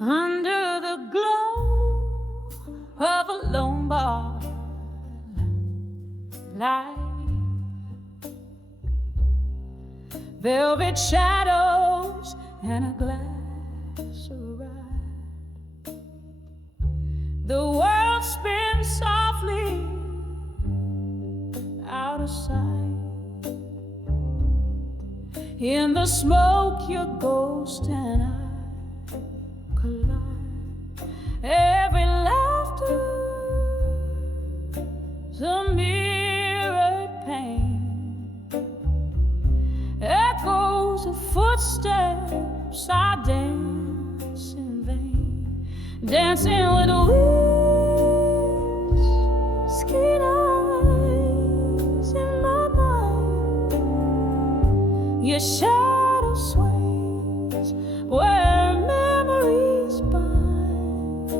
under the glow of a lone bar light. Velvet shadows and a glass of rye. The world spins softly out of sight. In the smoke, your ghost and I collide. Every laughter is a mirrored pain. Echoes of footsteps, I dance in vain. Dancing with whiskey eyes in my mind. Your shadow sways where memories bind.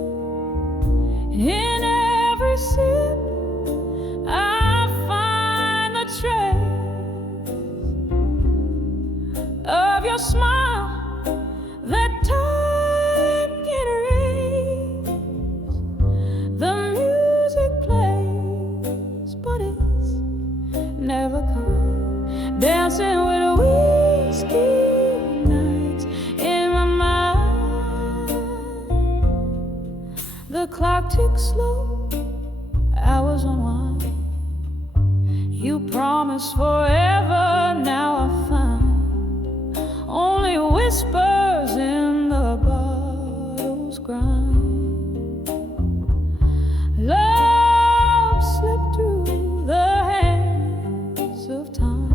In every sip I find the trace of your smile that time can erase. The music plays, but it's never come. Dancing with whiskey nights in my mind. The clock ticks slow, hours unwind. You promised forever, now I find only whispers in the bottle's grind. Love slipped through the hands of time.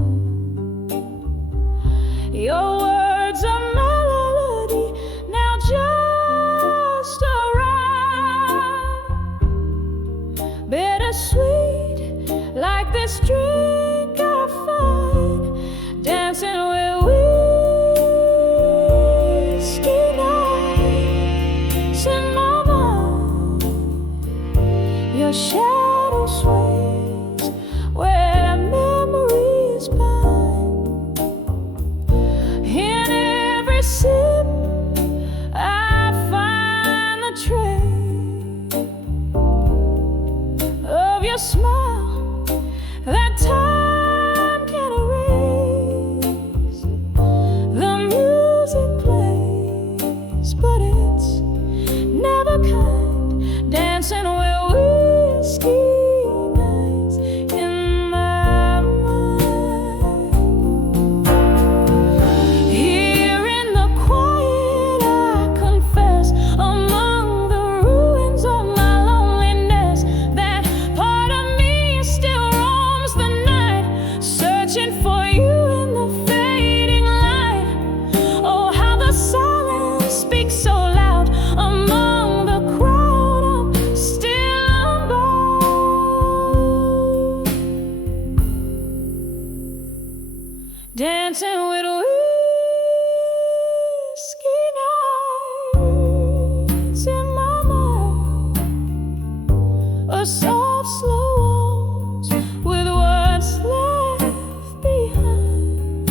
Your words a melody, now just a rhyme. Bittersweet, like this drink I find. Dancing with whiskey nights in my mind. Your shadow sways where memories bind. In every sip I find the trace of your smile that time can erase. The music plays, but it's never kind. Dancing with whiskey nights in my mind. Here in the quiet I confess, among the ruins of my loneliness, that part of me still roams the night, searching for you in the fading light. Oh, how the silence speaks so loud among the crowd. I'm still unbound. Dancing with whiskey nights in my mind. A soft, slow waltz with what's left behind.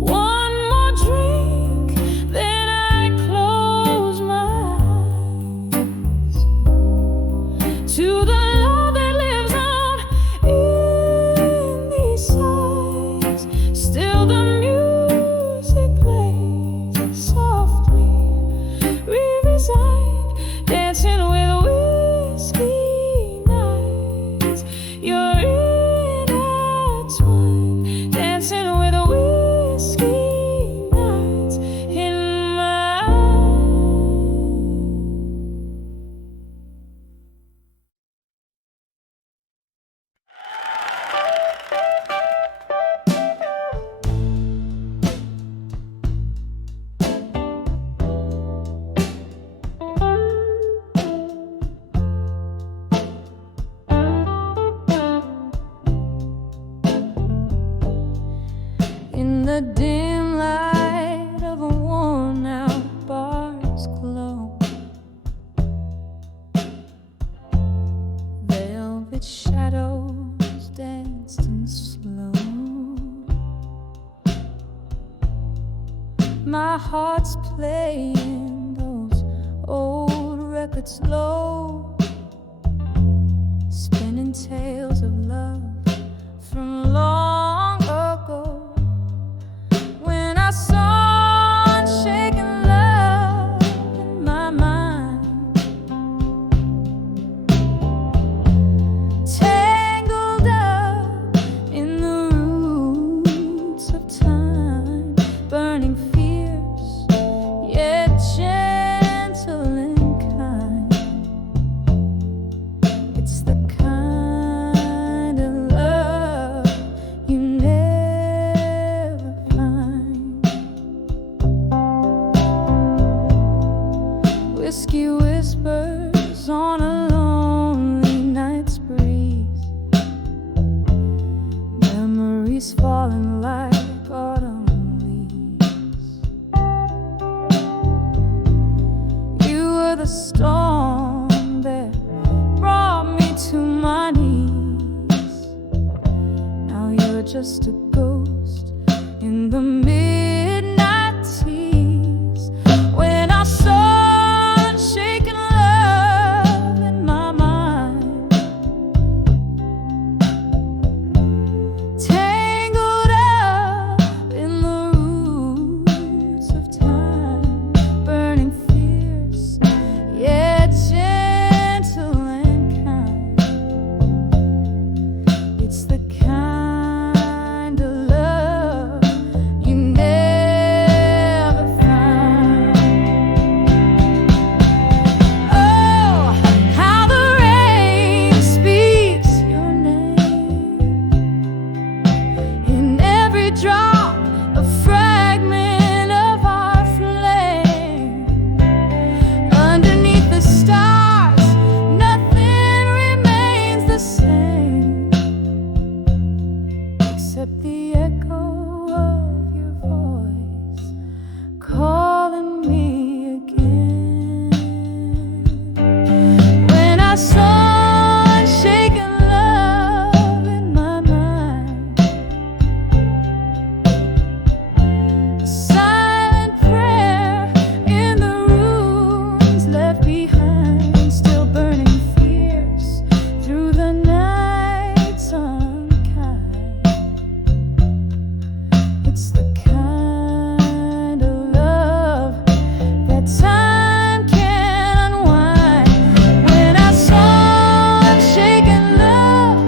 One more drink, then I close my eyes to the love that lives on in these sighs. Still the music plays. my heart's playing those old records low, spinning tales of love from long ago, when I saw unshaken love in my mind, tangled up in the roots of time, burning fierce yet gentle and kind. It's the kind of love you never find. Whiskey whispers on a lonely night's breeze, memories falling like autumn leaves. You were the storm that brought me to my knees. Now you're just a ghost in the midnight tease, when I saw unshaken love in my mind, tangled up in the roots of time, burning fierce yet gentle and kind. It's the kind of love you never find. Oh, how the rain speaks your name in every drop, a fragment of our flame. Underneath the stars, nothing remains the same, except the echo of your voice calling me again. When I saw unshaken love in my mind, a silent prayer in the ruins left behind, still burning fierce through the night's unkind. It's the kind of love that time can unwind. When I saw unshaken love,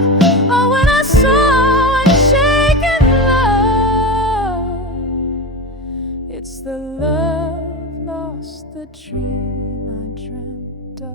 oh, when I saw unshaken love, it's the love lost, the dream I dreamt of.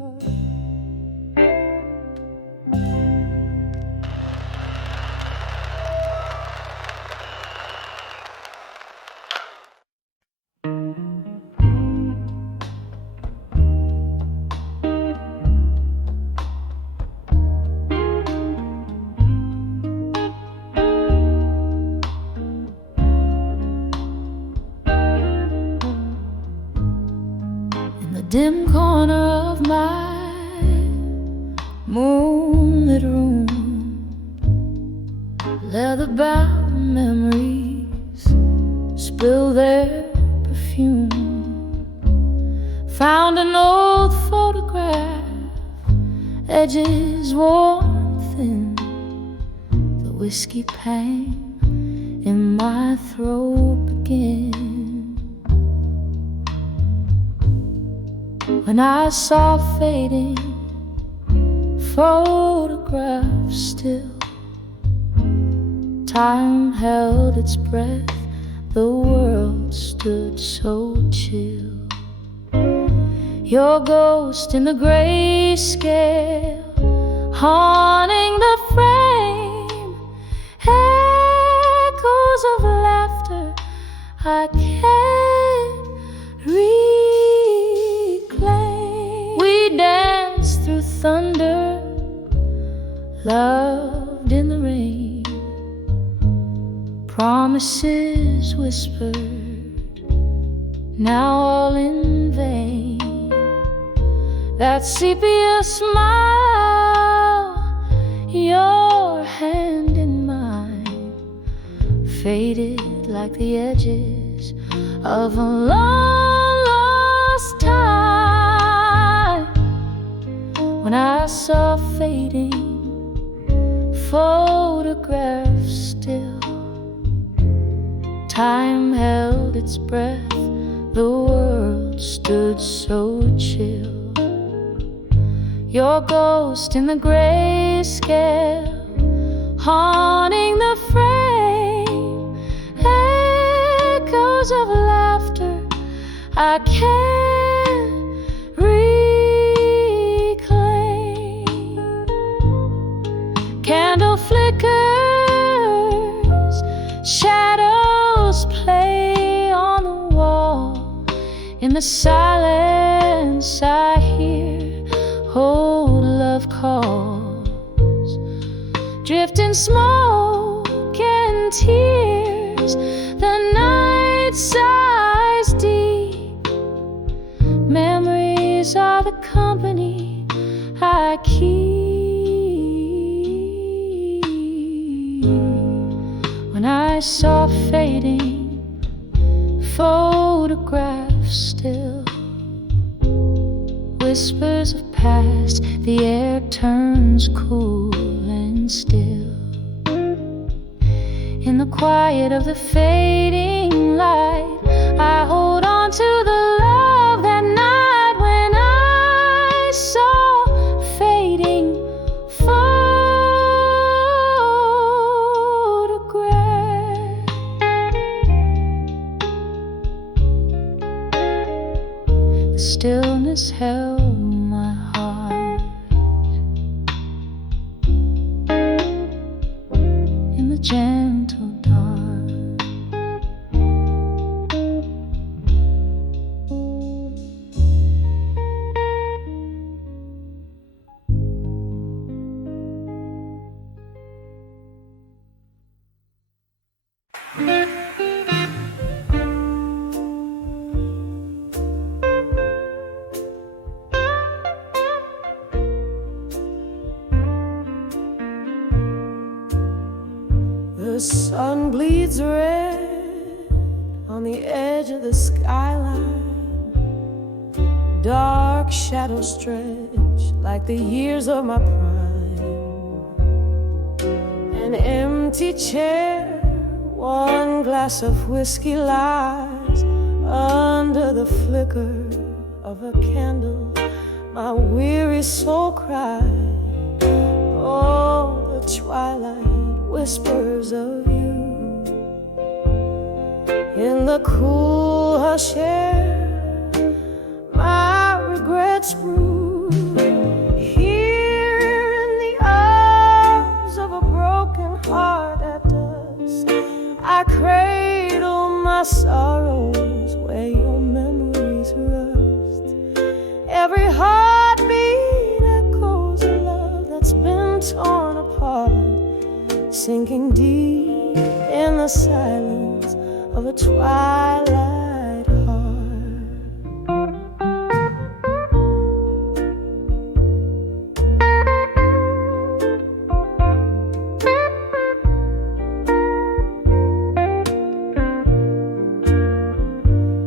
In the dim corner of my moonlit room, leather-bound memories spill their perfume. Found an old photograph, edges worn thin, the whiskey pang in my throat begin. When I saw fading photographs still, time held its breath, the world stood so chill. Your ghost in the grayscale, haunting the frame, echoes of laughter I can't reclaim. We danced through thunder, loved in the rain, promises whispered, now all in vain. That sepia smile, your hand in mine, faded like the edges of a long lost time, when I saw fading photographs still. Time held its breath, the world stood so chill. Your ghost in the grayscale, haunting the frame, echoes of laughter I can't reclaim. Candle flickers, shadows play on the wall. In the silence I hear old love calls, drifting smoke and tears. The night sighs deep, memories are the company I keep. When I saw fading photographs still, whispers of past, the air turns cool and still. In the quiet of the fading light, I hold on to the love that night when I saw fading photographs. The stillness held my heart in the gentle dark. The sun bleeds red on the edge of the skyline. Dark shadows stretch like the years of my prime. An empty chair, one glass of whiskey lies under the flicker of a candle. My weary soul cries, oh, the twilight whispers of you. In the cool hush air, my regrets brew. Here in the arms of a broken heart at dusk, I cradle my sorrows where your memories rust. Every heartbeat echoes a love that's been torn apart, sinking deep in the silence of a twilight heart.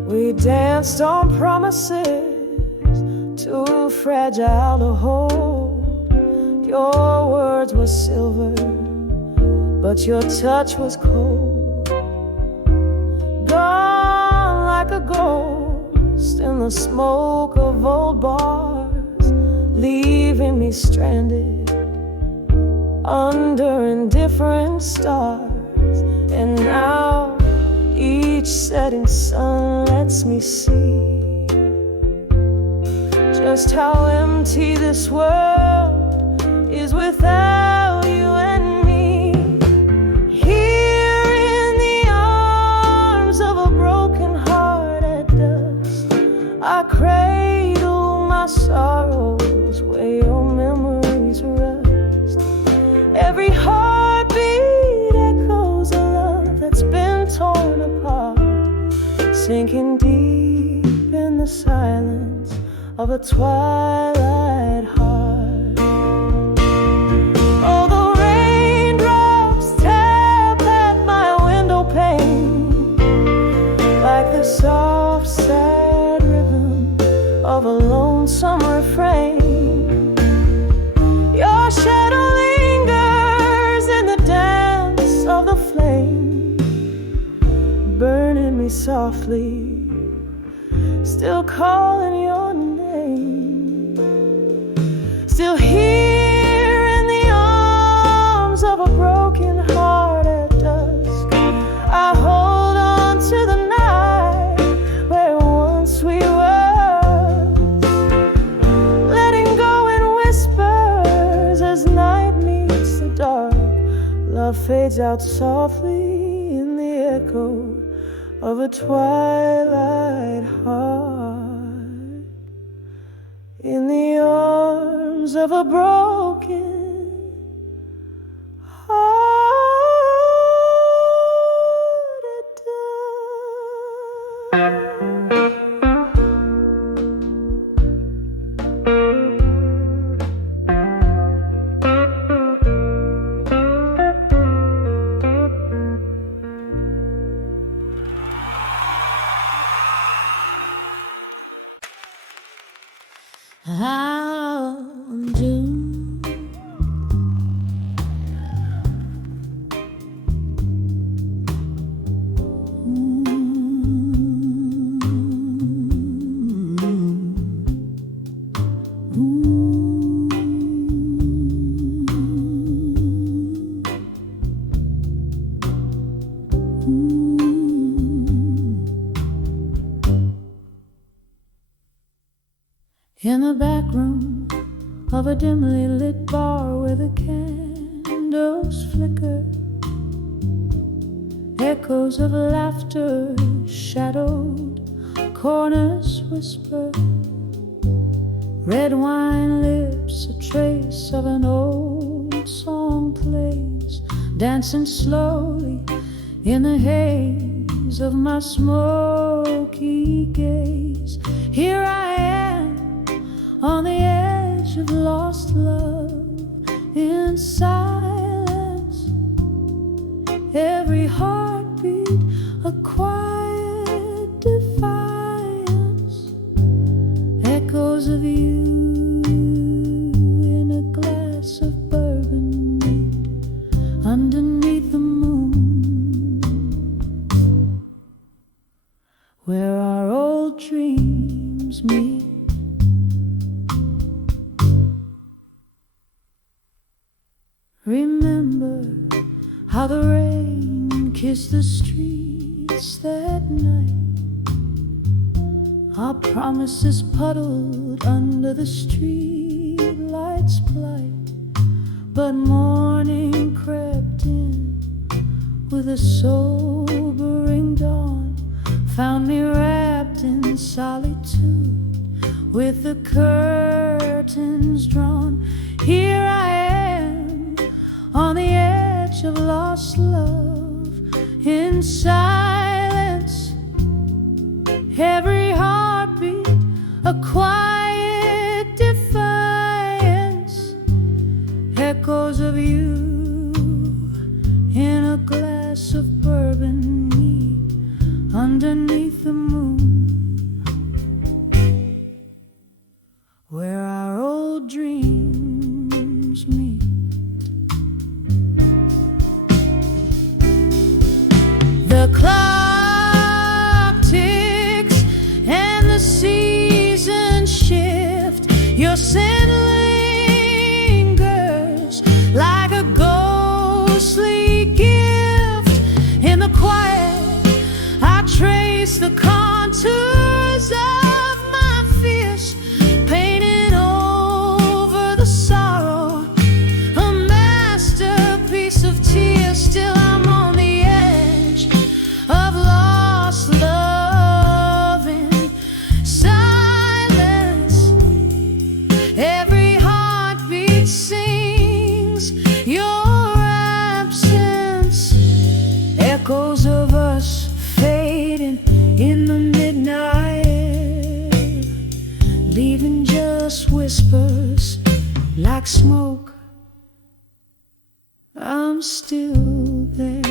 We danced on promises too fragile to hold. Your words were silver, but your touch was cold. Gone like a ghost in the smoke of old bars, leaving me stranded under indifferent stars. And now each setting sun lets me see just how empty this world is without you and me. Here in the arms of a broken heart at dusk, I cradle my sorrows where your memories rust. Every heartbeat echoes a love that's been torn apart, sinking deep in the silence of a twilight heart. Oh, the raindrops tap at my window pane like the sun still calling your name. Still here in the arms of a broken heart at dusk, I hold on to the night where once we were, letting go in whispers as night meets the dark. Love fades out softly in the echo of a twilight heart, in the arms of a broken heart at dusk. How do in the back room of a dimly lit bar where the candles flicker, echoes of laughter shadowed, corners whisper, red wine lips, a trace of an old song plays, dancing slowly in the haze of my smoky gaze. Here I am on the edge of lost love, in silence, every heartbeat a quiet defiance, echoes of you in a glass of burgundy underneath the moon, where our old dreams meet. Remember how the rain kissed the streets that night, our promises puddled under the street light's blight. But morning crept in with a sobering dawn, found me wrapped in solitude with the curtains drawn. Here I am on the edge of lost love, in silence, every heartbeat a quiet defiance, echoes of you in a glass of burgundy underneath the moon, where our old dreams meet. The clock ticks and the seasons shift. Your scent lingers like a ghostly gift. In the quiet, I trace the contours of my fears, painting over the sorrow, a masterpiece of tears. Still I'm on the edge of lost love in silence. Every heartbeat sings your absence, echoes of us fading in the midnight air, leaving just whispers like smoke. I'm still there.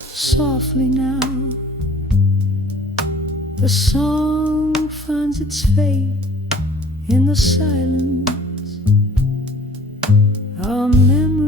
Softly now, the song finds its fate in the silence. Our memories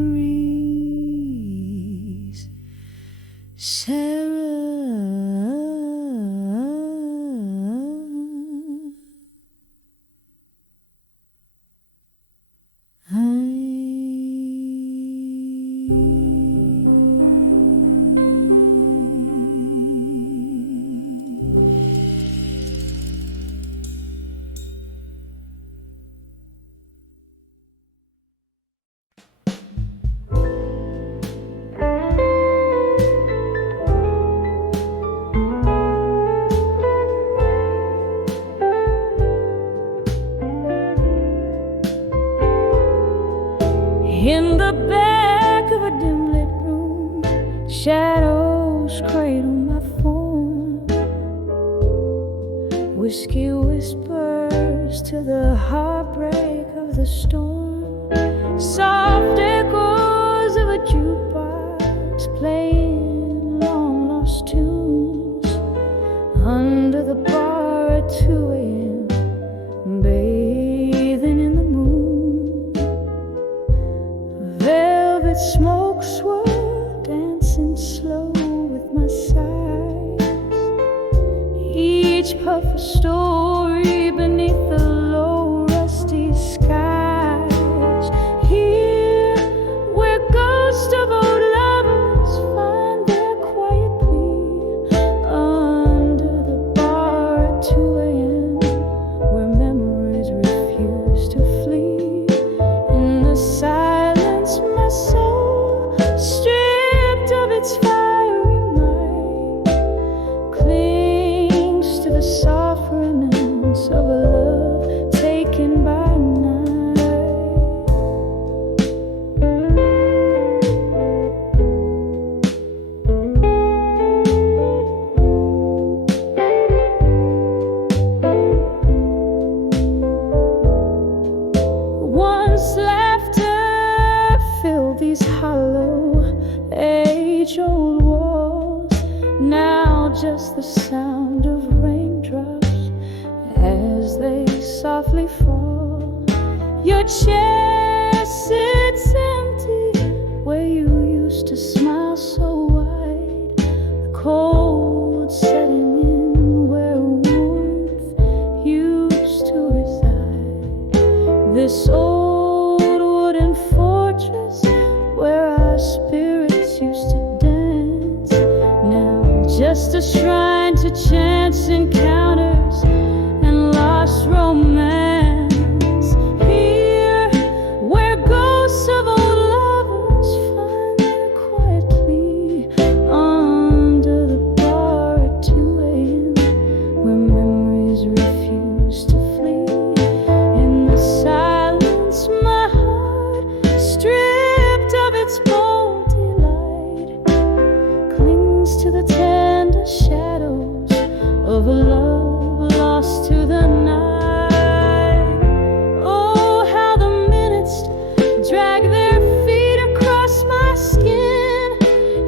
In the back of a dim lit room, shadows cradle my form. Whiskey whispers to the heartbreak of the storm. Soft echoes of a jukebox playing long lost tunes under the bar at 2 a.m. bathing in the moon. Velvet smoke swirl, dancing slow with my sighs. Each puff a story beneath the low rusty skies. Here, where ghosts of old lovers find their quiet plea, under the bar at 2 a.m., where memories refuse to flee. In the silence, my soul, stripped of its fiery might, clings to the soft remnants of a love taken by night. Once laughter filled these hollow, age-old walls. Now just the sound of raindrops as they softly fall. Your chair sits empty where you used to smile so wide. The cold setting in where warmth used to reside. This old wooden fortress where our spirits used to dance, now just a shrine to chance encounters and lost romance. Here, where ghosts of old lovers find their quiet plea, under the bar at 2 a.m., where memories refuse to flee. In the silence, my heart, stripped of its bold delight, clings to the tender shadows of a love lost to the night. Oh, how the minutes drag their feet across my skin,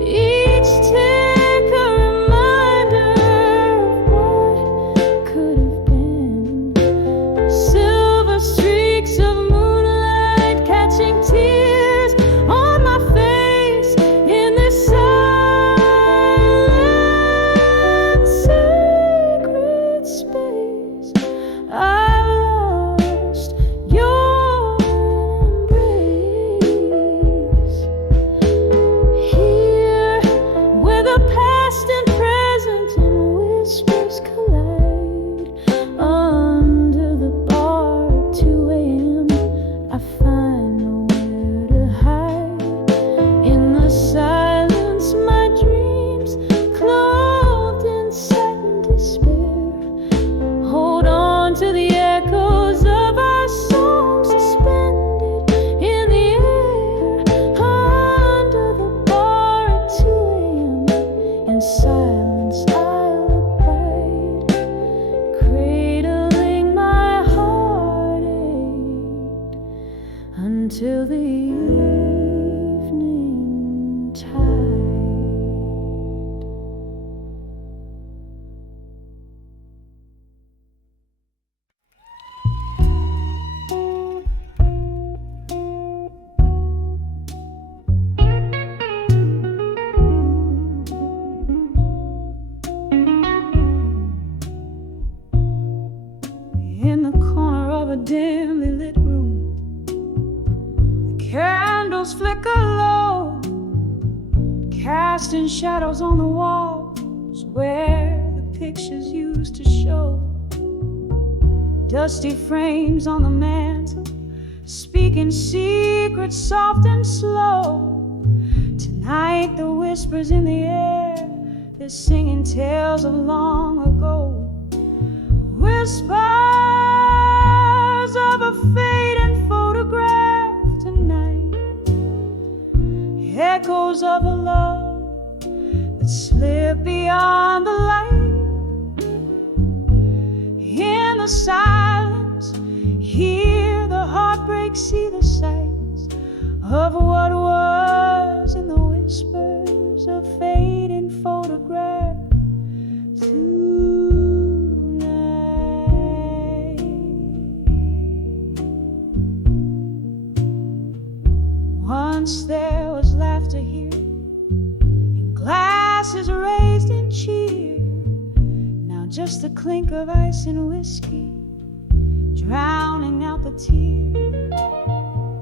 each tick a reminder of what could have been. Silver streaks of moonlight catching tears on my face in this silent, sacred space. I lost your embrace. Here, where the past and present in whispers collide, under the bar at 2 a.m., I find nowhere to hide. In the silence, my dreams, clothed in satin despair, hold on to the echoes of our songs suspended in the air, under the bar at 2 a.m. In silence, I'll abide, cradling my heartache until the evening tide. casting shadows on the walls where the pictures used to show. Dusty frames on the mantle, speaking secrets soft and slow. Tonight the whispers in the air, they're singing tales of long ago. Whispers of a fading photograph tonight, echoes of a love that slipped beyond the light. In the silence, hear the heartbreak, see the sights of what was in the whispers of fading photograph tonight. Once there was laughter here, and glasses raised in cheer. Now just the clink of ice and whiskey, drowning out the tear.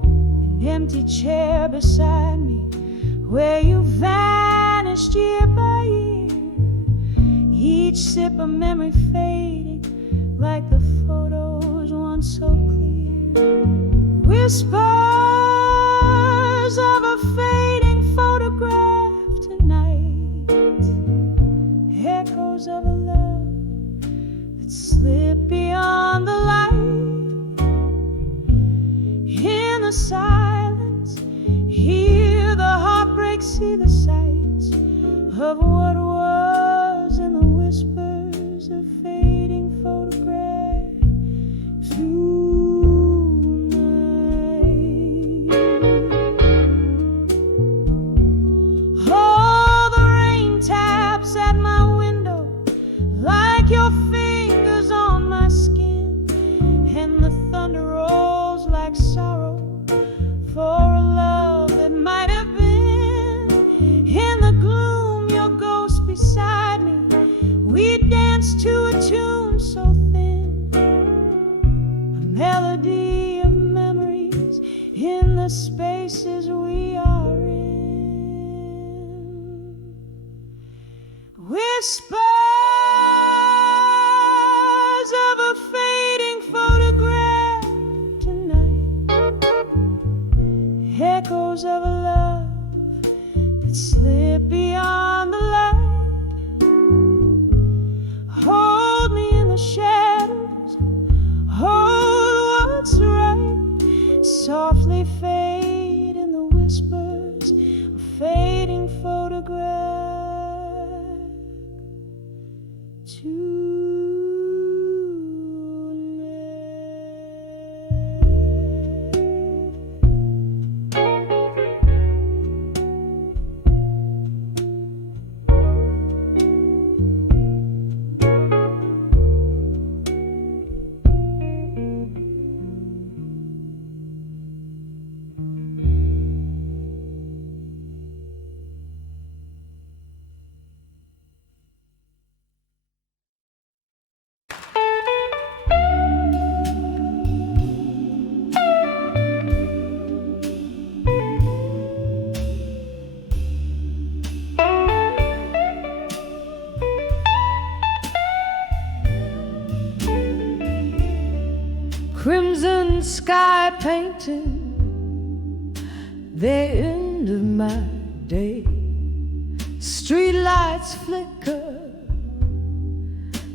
An empty chair beside me, where you vanished year by year. Each sip of memory fading, like the photos once so clear. Whispers of a fading photograph tonight, echoes of a love that slipped beyond the light. In the silence, hear the heartbreak, see the sights of what was in the whispers of fading photograph tonight. Oh, the rain taps at my window like your fingers on my skin, and the thunder rolls like sorrow for a love that might have been. In the gloom, your ghost beside me, we danced to a tune so thin, a melody of memories in the spaces we are in. Whispers of a fading photograph tonight, echoes of a love that slipped beyond the light. Hold me in the shadows, hold what's right, softly fade in the whispers of fading photograph crimson sky painting the end of my day. Street lights flicker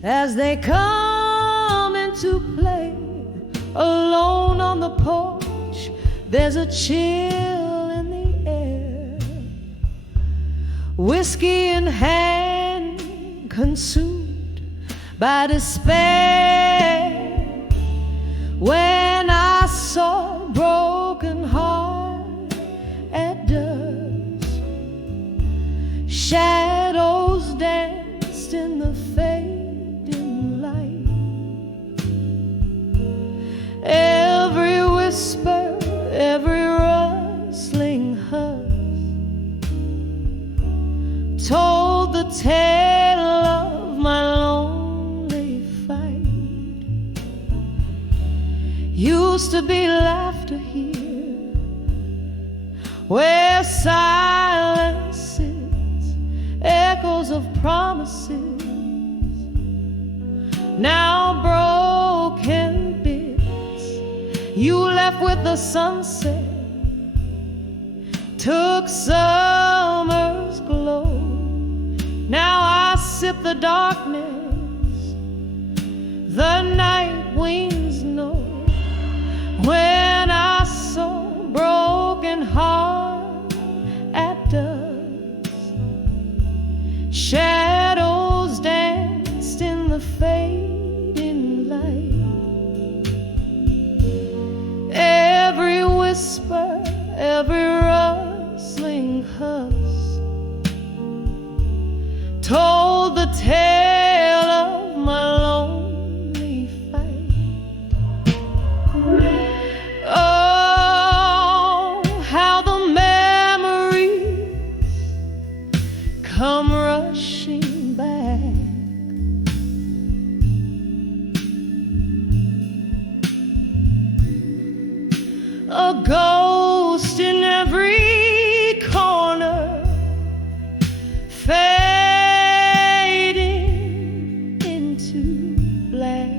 as they come into play. Alone on the porch, there's a chill in the air. Whiskey in hand, consumed by despair. When I saw a broken heart at dusk, shadows danced in the fading light. Every whisper, every rustling hush told the tale of my lonely fight. Used to be laughter here, where silence sits meadows of promises, now broken bits. You left with the sunset, took summer's glow. Now I sip the darkness, the night winds know. When I saw broken heart at dusk, shadows danced in the fading light. Every whisper, every rustling hush told the tale of my lonely fight. Oh, how the memories come rushing back. A ghost in every corner, fading into black.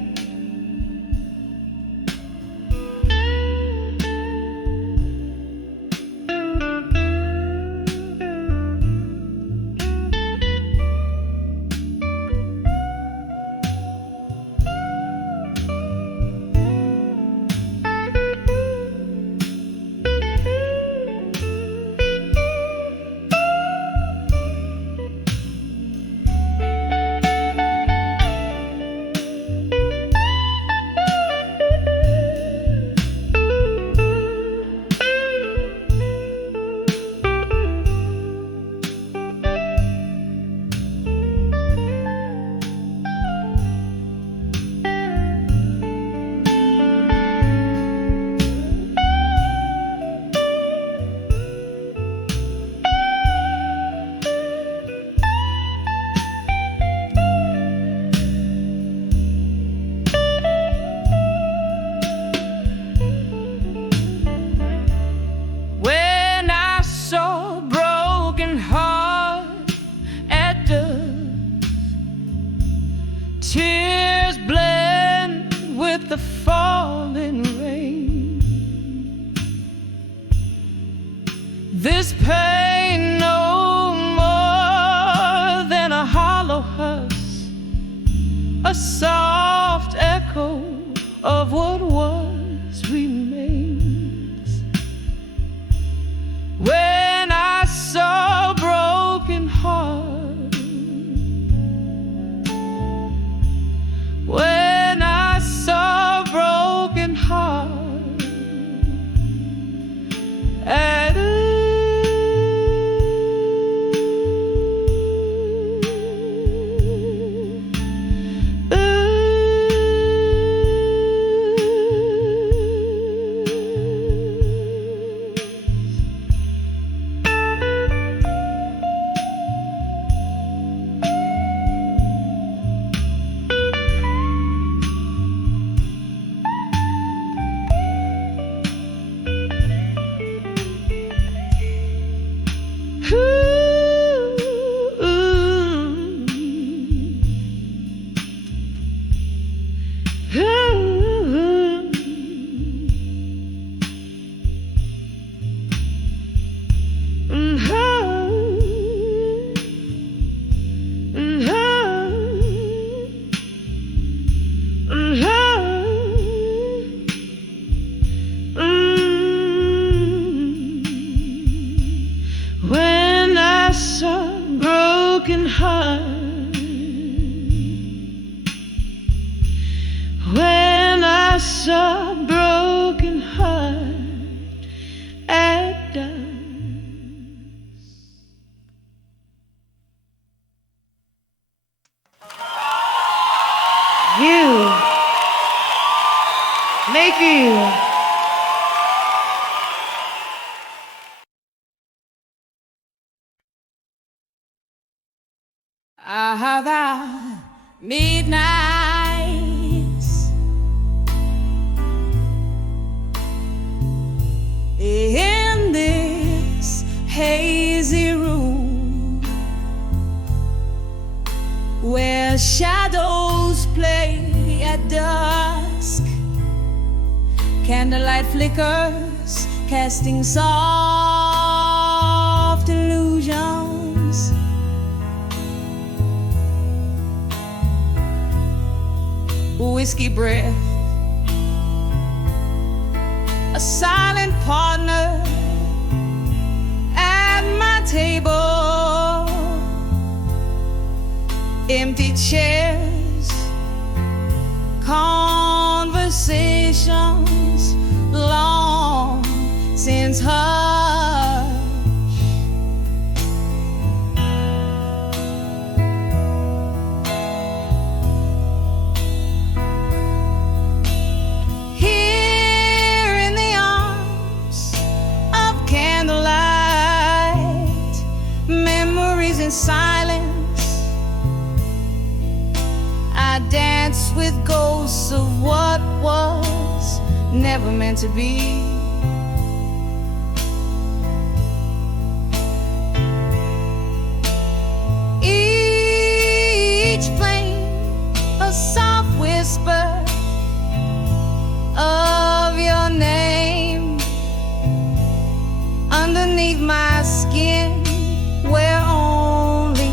Tears blend with the falling rain. This pain no more than a hollow hush, a soft echo of what was remains. When I saw broken heart, when I saw broken heart at when I saw broken heart, when I saw broken heart at dusk. You make you. The midnights in this hazy room, where shadows play at dusk. Candlelight flickers, casting soft illusions. Whiskey breath, a silent partner at my table. Empty chairs, conversations long since hushed. Here in the arms of candlelight, memories in silence, I dance with ghosts of what was never meant to be. Each flame a soft whisper of your name underneath my skin, where only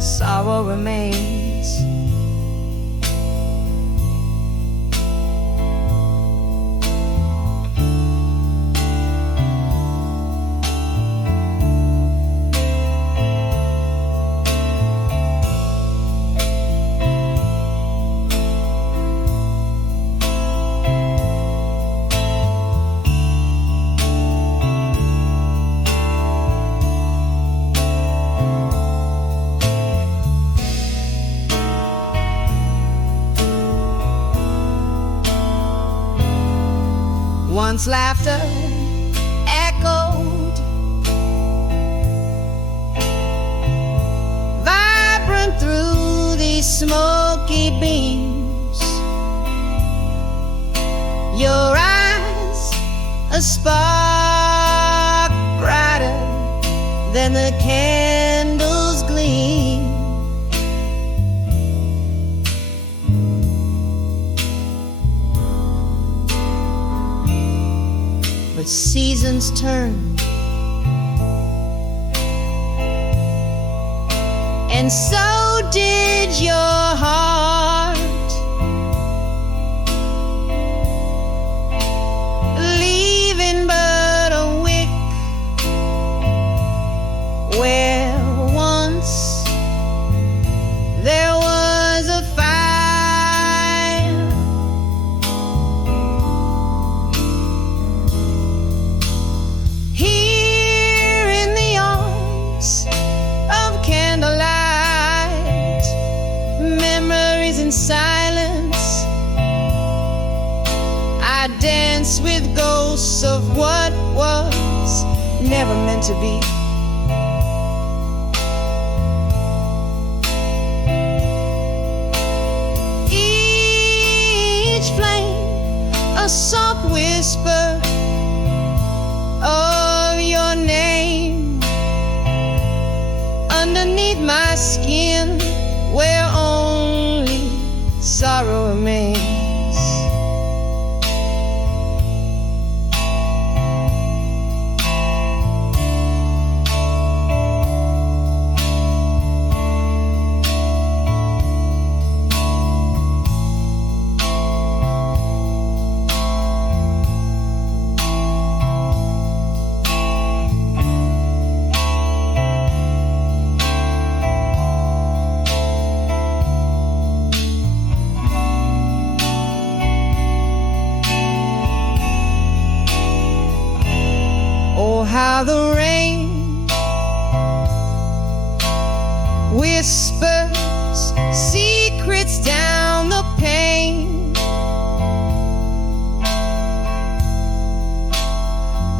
sorrow remains. Once laughter echoed, vibrant through these smoky beams. Your eyes a spark brighter than the candles gleam. But seasons turn, and so did your heart, leaving but a wick where once there was a fire. Here in the arms of candlelight, memories in silence, I dance with ghosts of what was never meant to be. Each flame a soft whisper of your name underneath my skin, where only sorrow remains. Oh, how the rain whispers secrets down the pane,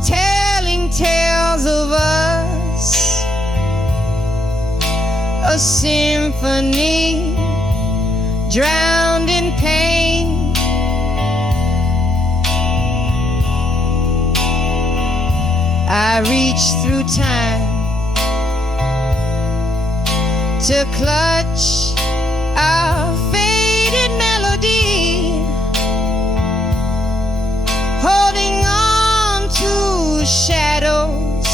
telling tales of us, a symphony drowned in pain. I reach through time to clutch our faded melody, holding on to shadows,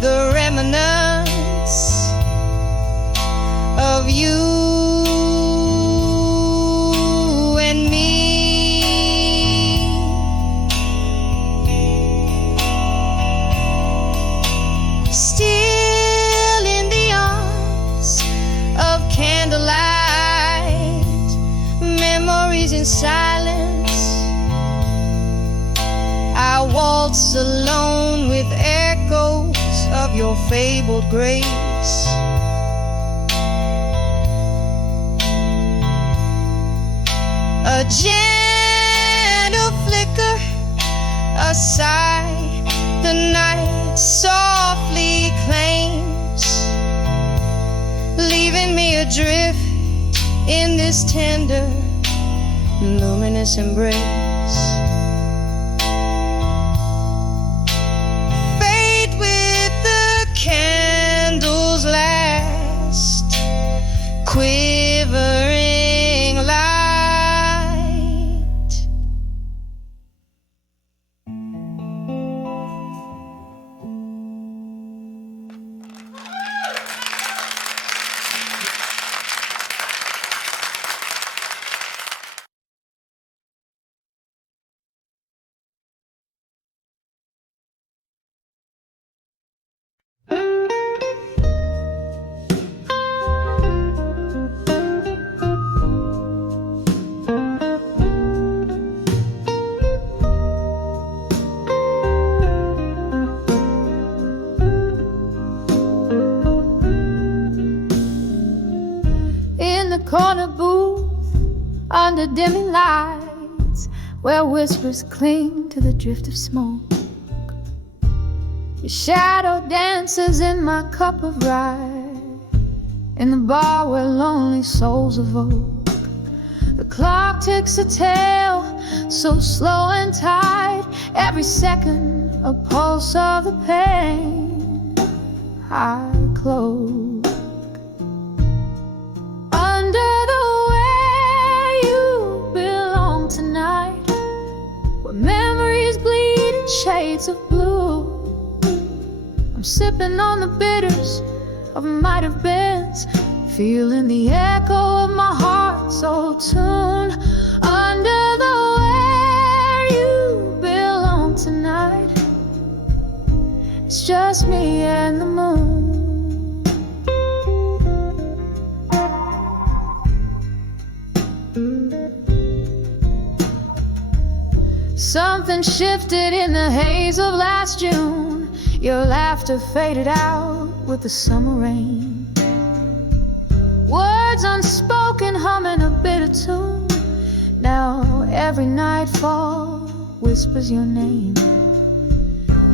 the remnants of you and me. Still in the arms of candlelight, memories in silence, I waltz alone with echoes of your fabled grace. A gentle flicker, a sigh, the night softly claims, leaving me adrift in this tender, luminous embrace. Fade with the candle's last quivering light. Corner booth under dimming lights, where whispers cling to the drift of smoke. Your shadow dances in my cup of rye, in the bar where lonely souls evoke. The clock ticks a tale so slow and tight, every second a pulse of the pain I close. Under the way you belong tonight, where memories bleed in shades of blue, I'm sipping on the bitters of might have beens, feeling the echo of my heart's old tune. Under the where you belong tonight, it's just me and the moon. Something shifted in the haze of last June. Your laughter faded out with the summer rain. Words unspoken humming a bitter tune. Now every nightfall whispers your name.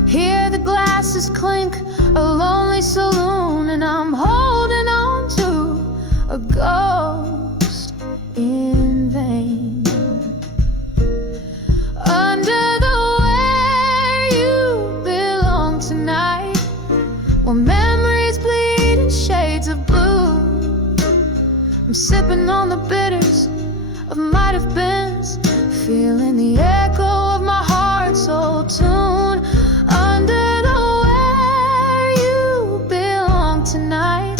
Hear the glasses clink, a lonely saloon, and I'm holding on to a ghost in vain. Under the where you belong tonight, where memories bleed in shades of blue, I'm sipping on the bitters of might have beens, feeling the echo of my heart's old tune. Under the where you belong tonight,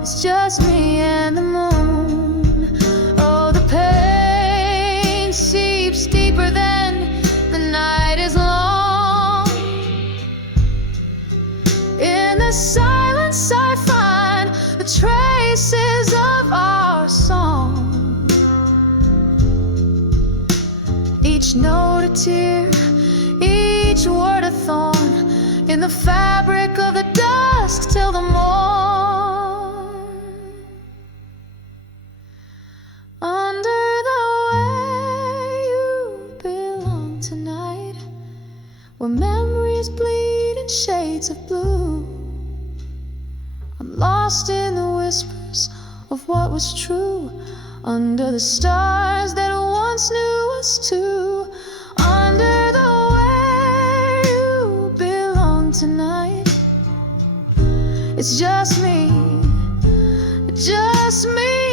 it's just me and the moon. Oh, the pain seeps deeper than the night is long. In the silence I find the traces of our song. Each note a tear, each word a thorn, in the fabric of the dusk till the morn. Under the way you belong tonight, where memories bleed in shades of blue, I'm lost in the whispers of what was true, under the stars that once knew us two. Under the where you belong tonight, it's just me, just me.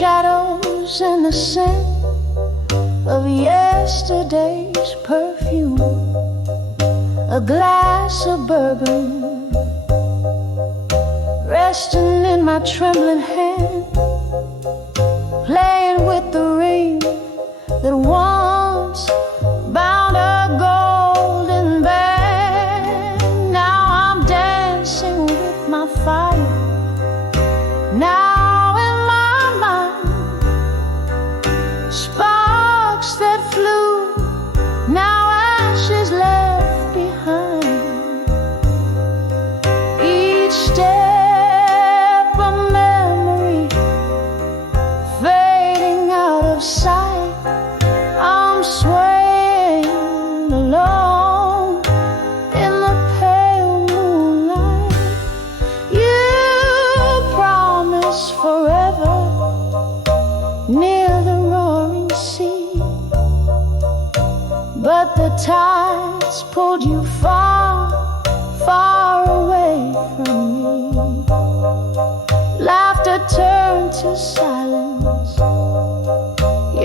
shadows and the scent of yesterday's perfume, a glass of bourbon resting in my trembling hand, playing with the ring that once bound a golden band. Now I'm dancing with my fire. Now in my mind, sparks that flew, now ashes left behind. Each step a memory fading out of sight. I'm swaying alone in the pale moonlight. You promised forever near the roaring sea, but the tides pulled you far, far away from me. Laughter turned to silence,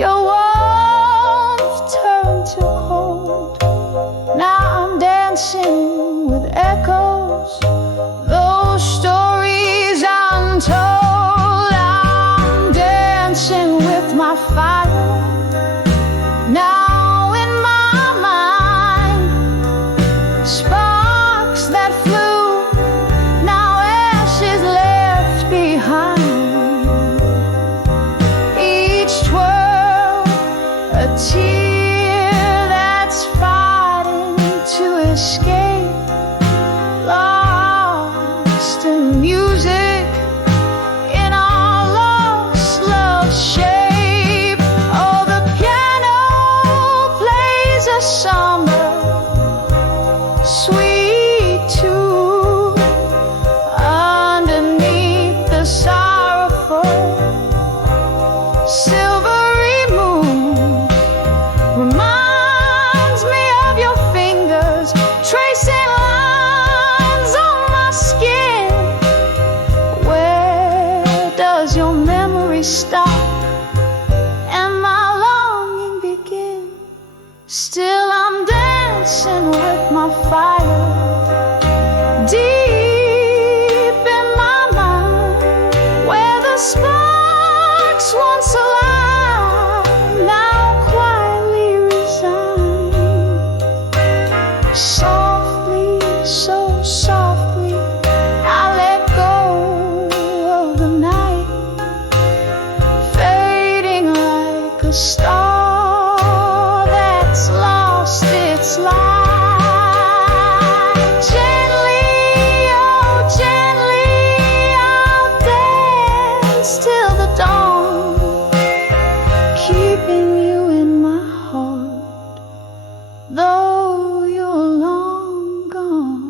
your warmth turned to cold. Now I'm dancing with echoes, those stories untold. I'm dancing with my fire. Now in my mind, sparks that flew, now ashes left behind. Each twirl a tear that's fighting to escape, lost in music, in our lost love shape. Oh, the piano plays a somber, sweet tune underneath the sorrowful silvery moon. Reminds me of your fingers tracing lines on my skin. Where does your memory stop and my longing begin? Still I'm dancing with my fire. Deep in my mind, where the sparks once alive, now quietly resigned. Softly, so softly, I let go of the night, fading like a star that's lost its light. Gently, oh gently, I'll dance till the dawn, keeping you in my heart, though you're long gone.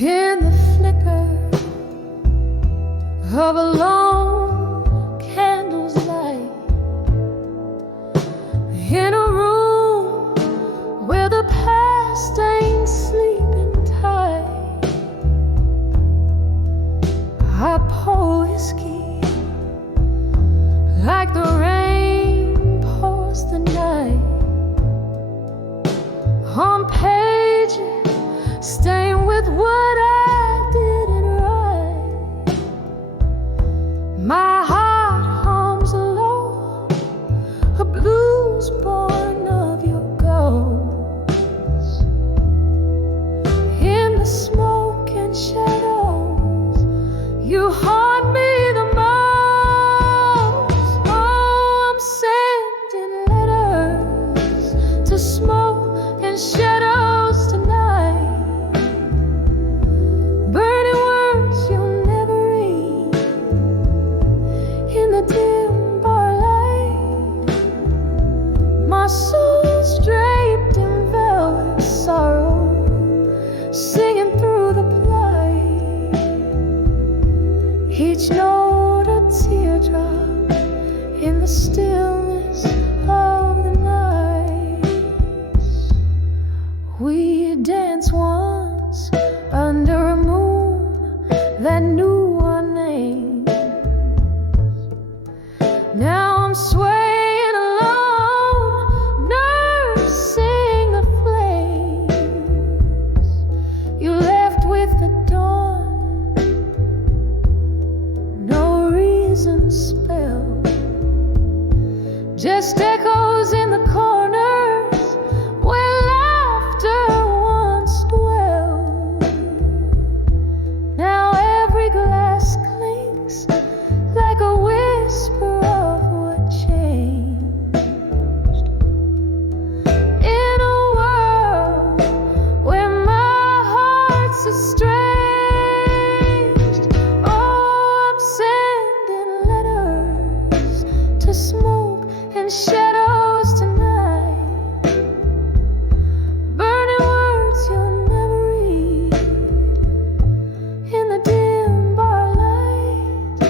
In the flicker of a lone candle's light, in a room where the past ain't sleeping tight, I pour whiskey like the rain pours the night on pages stained with what I didn't write. My heart hums low, a blues born of your ghost. In the smoke and shadows, you haunt me the most. Oh, I'm sending letters to smoke and shadows tonight. that knew our name. Now I'm swaying alone, nursing the flames you left with the dawn. No reason spelled, just echoes in the corners where laughter once dwelled. Now every glass clinks like a whisper of what changed. In a world where my heart's estranged, oh, I'm sending letters to smoke and shadows tonight, burning words you'll never read in the dim bar light.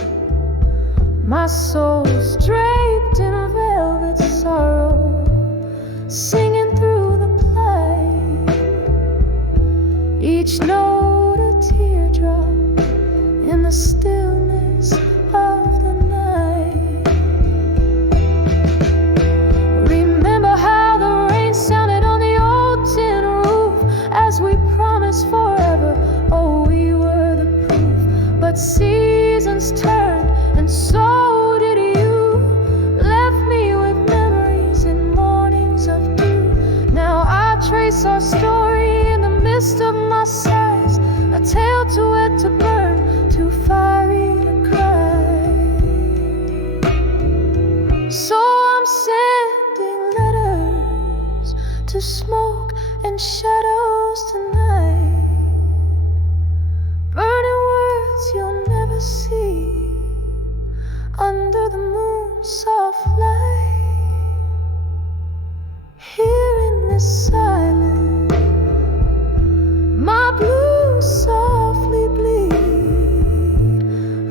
My soul's draped in velvet sorrow, singing through the plight, each note a teardrop in the stillness of the night. Remember how the rain sounded on the old tin roof as we promised forever. Oh, we were the proof. But seasons turned and so did you. Left me with memories and mornings of dew. Now I trace our story in the midst of my sighs, a tale too wet to burn, too fiery to cry. So I'm sending letters to smoke and shadows tonight, burning words you'll never see under the moon's soft light. Here in this silence, my blues softly bleed,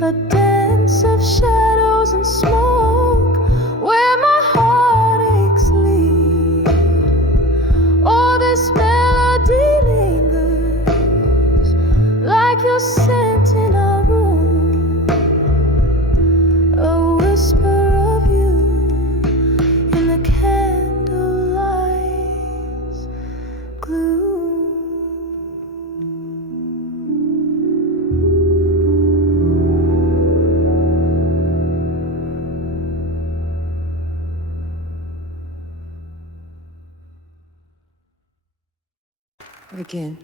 a dance of shadows and smoke where my heartaches lead. Oh, this melody lingers like your scent in our room, a whisper of you in the candlelight's gloom. Again.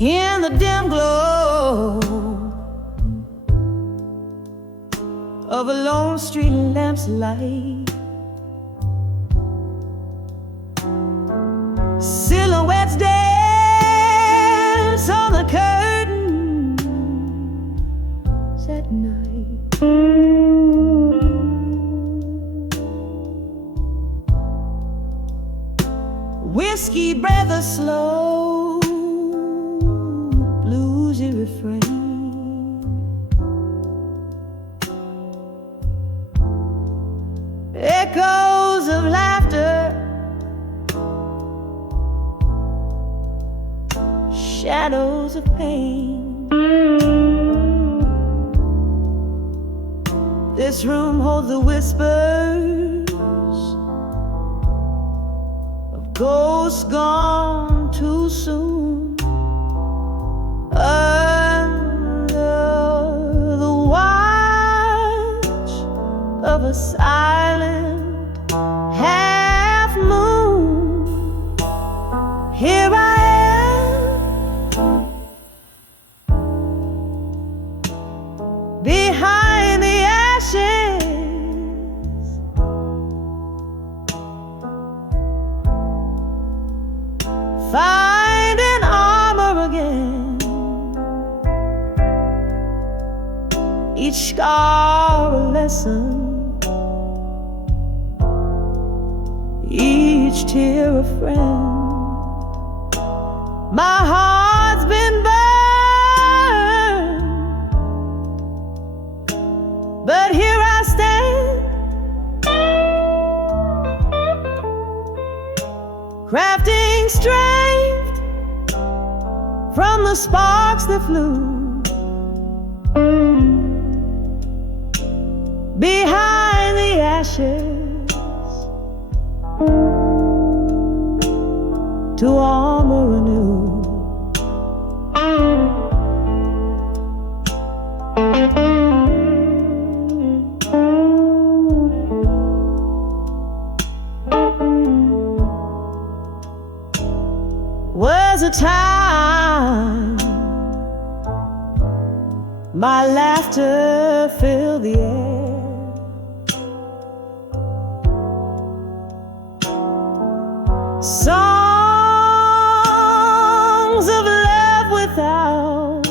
In the dim glow of a lone street lamp's light, silhouettes dance on the curtains at night. Whiskey breath a slow bluesy refrain. Echoes of laughter, shadows of pain. This room holds the whispers of ghosts gone too soon. Under the watch of a silent half moon, here I am, behind the ashes, finding armor again, each scar a lesson, each tear a friend. My heart's been burned, but here I stand, crafting strength from the sparks that flew behind the ashes to armor anew. Was a time my laughter filled the air, songs of love without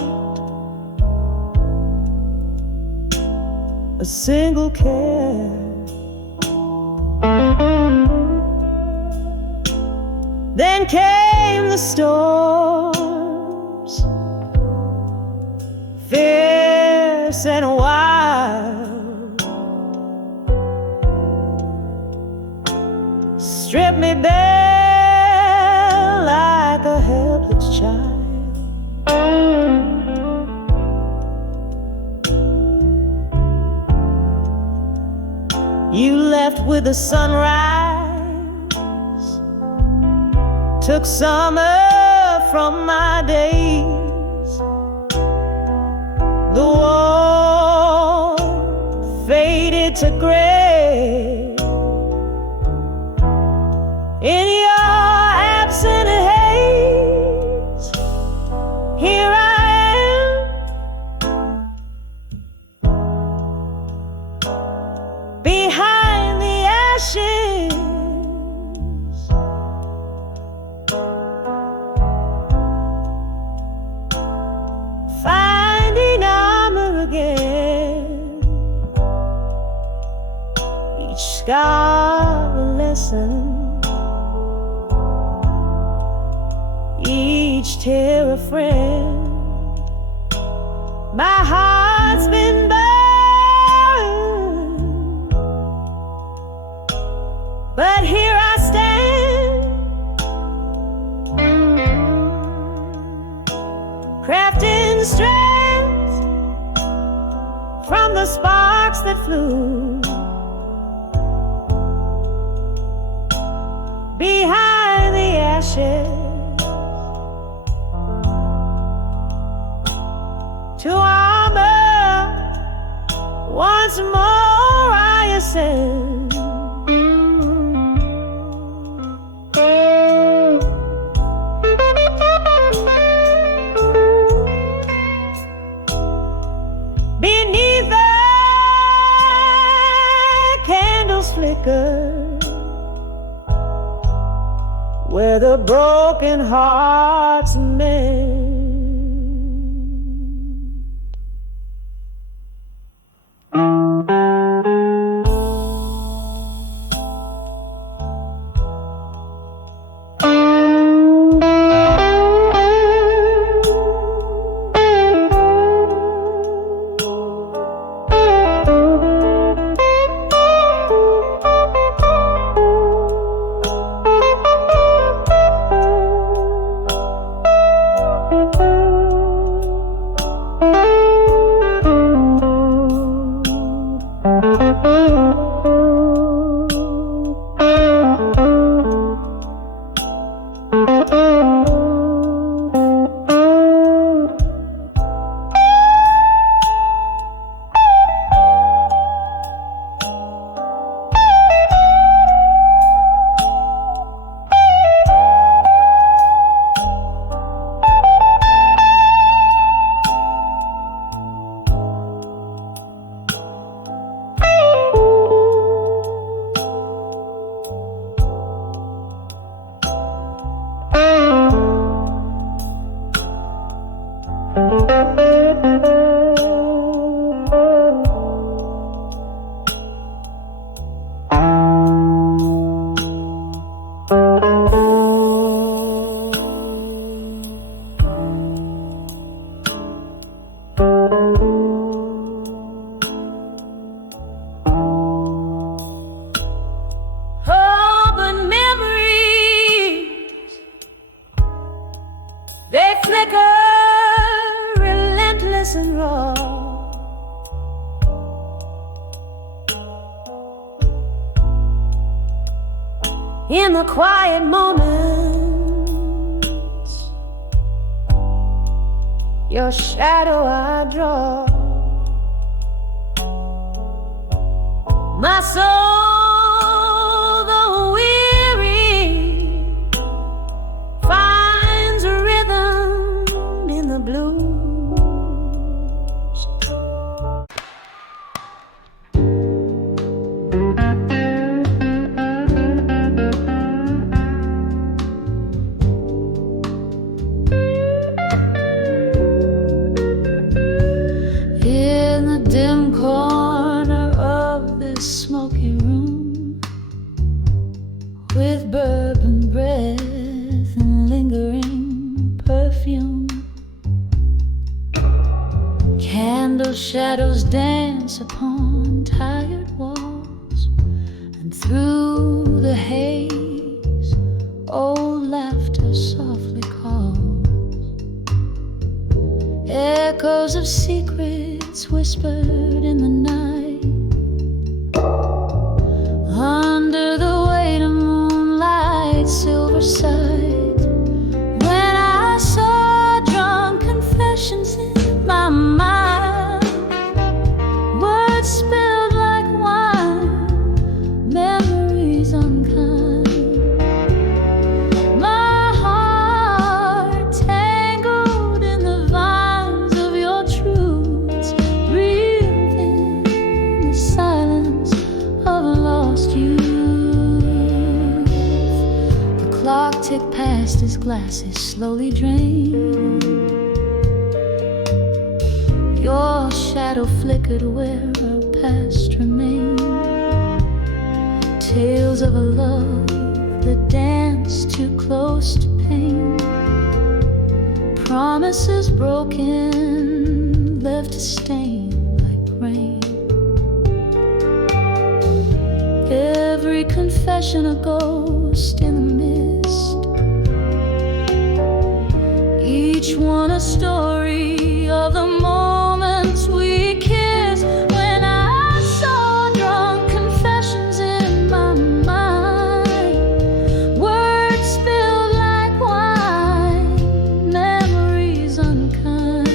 a single care. Then came the storms, fierce and wild, stripped me bare like a helpless child. You left with the sunrise, took summer from my days. The warmth faded to gray. In your absent haze, here I am, behind the ashes, finding armor again. Each scar a lesson, each tear a friend. My heart's been burned, but here I stand, crafting strength from the sparks that flew behind the ashes to armor once more I ascend. Beneath the candles flicker, where the broken hearts mend. in the quiet moments. Your shadow I draw. My soul, though weary, finds a rhythm in the blues. In the dim corner of this smoky room, with bourbon breath and lingering perfume, candle shadows dance upon tired walls, and through the haze old laughter softly calls. Echoes of secrets whispered in the night, under the weight of moonlight, silver side. When I saw drunk confessions in my mind, words spilled like wine, memories unkind. My heart tangled in the vines of your truths, breathed in the silence of a lost youth. The clock ticked past as glasses slowly drained. Your shadow flickered where our past remained. Tales of a love that danced too close to pain. Promises broken, left a stain like rain. Every confession a ghost in the mist, each one a story of the moments we kissed. When I saw drunk confessions in my mind, words spilled like wine, memories unkind.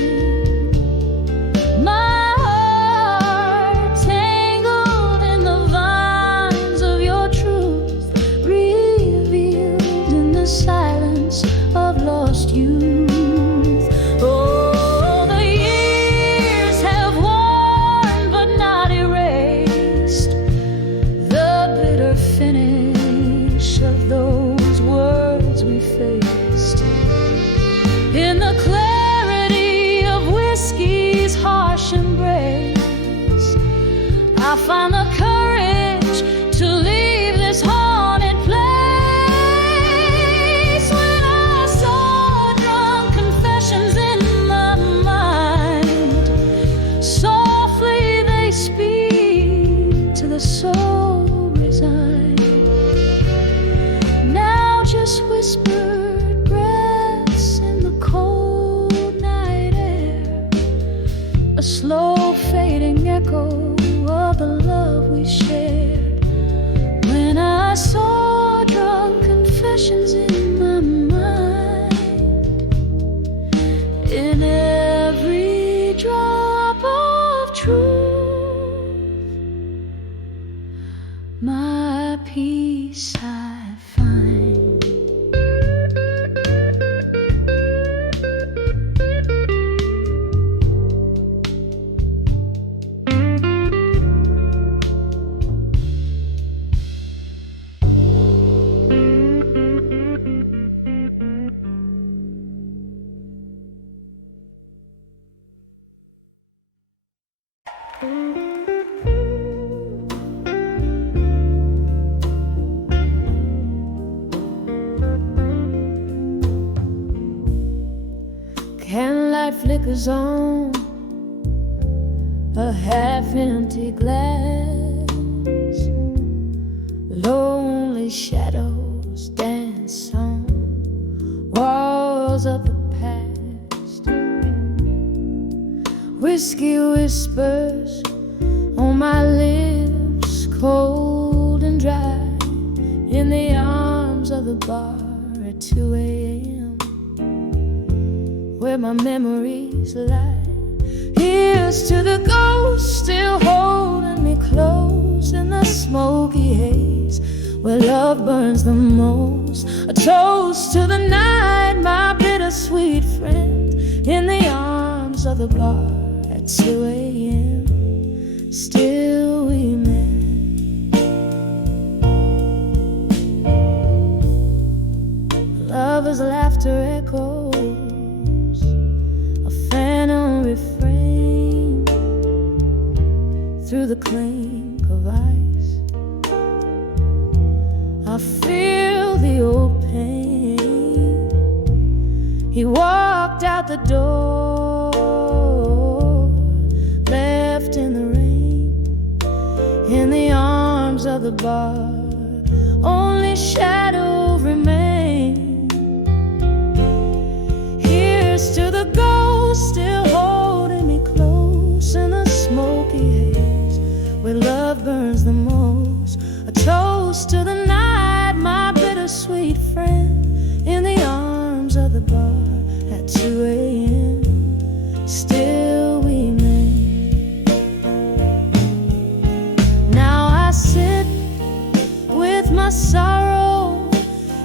My heart tangled in the vines of your truth, revealed in the silence of lost youth. Oh, the years have worn but not erased the bitter finish of those words we faced. In the clarity of whiskey's harsh embrace, I find the courage to leave this haunted place. When I saw drunk confessions in my mind, softly they speak to the soul resigned. Now just whispered breaths in the cold night air, a slow fading echo of the love we shared. When I saw drunk confessions in my mind, in every drop of truth, my peace I find. Candlelight flickers on a half-empty glass. Lonely shadows dance on walls of the past. Whiskey whispers on my lips, cold and dry in the arms memories lie. Here's to the ghost still holding me close in the smoky haze where love burns the most. A toast to the night, my bittersweet friend, in the arms of the bar at 2 a.m. Still we met. Lover's laughter echoes, a phantom refrain through the clink of ice. I feel the old pain. He walked out the door, left in the rain, in the arms of the bar. Only shadow remain. Here's to the ghost still holding me close in the smoky haze where love burns the most. A toast to the night, my bittersweet friend, in the arms of the bar at 2 a.m. Still we met. Now I sit with my sorrow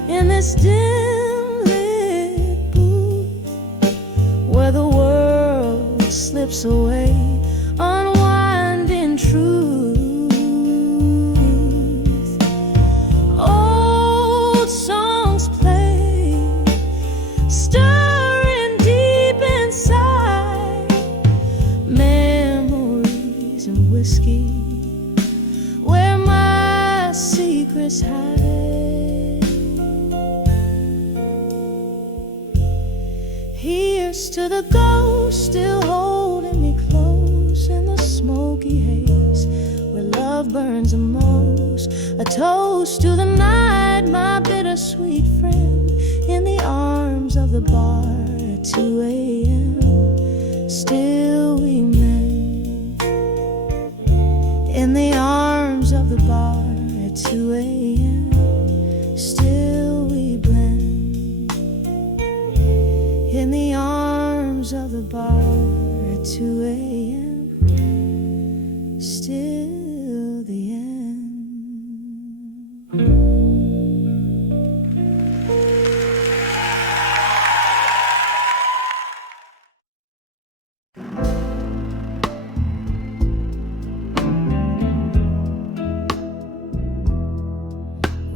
in this dim lit booth where the world slips away, unwinding truth. Old songs play, stirring deep inside, memories and whiskey where my secrets hide. Here's to the ghost still holding me close in the smoky haze where love burns the most. A toast to the night, my bittersweet friend, in the arms of the bar at 2 a.m. Still we met. In the arms of the bar at 2 a.m. Still we blend. In the arms of the bar at 2 a.m. Still the end.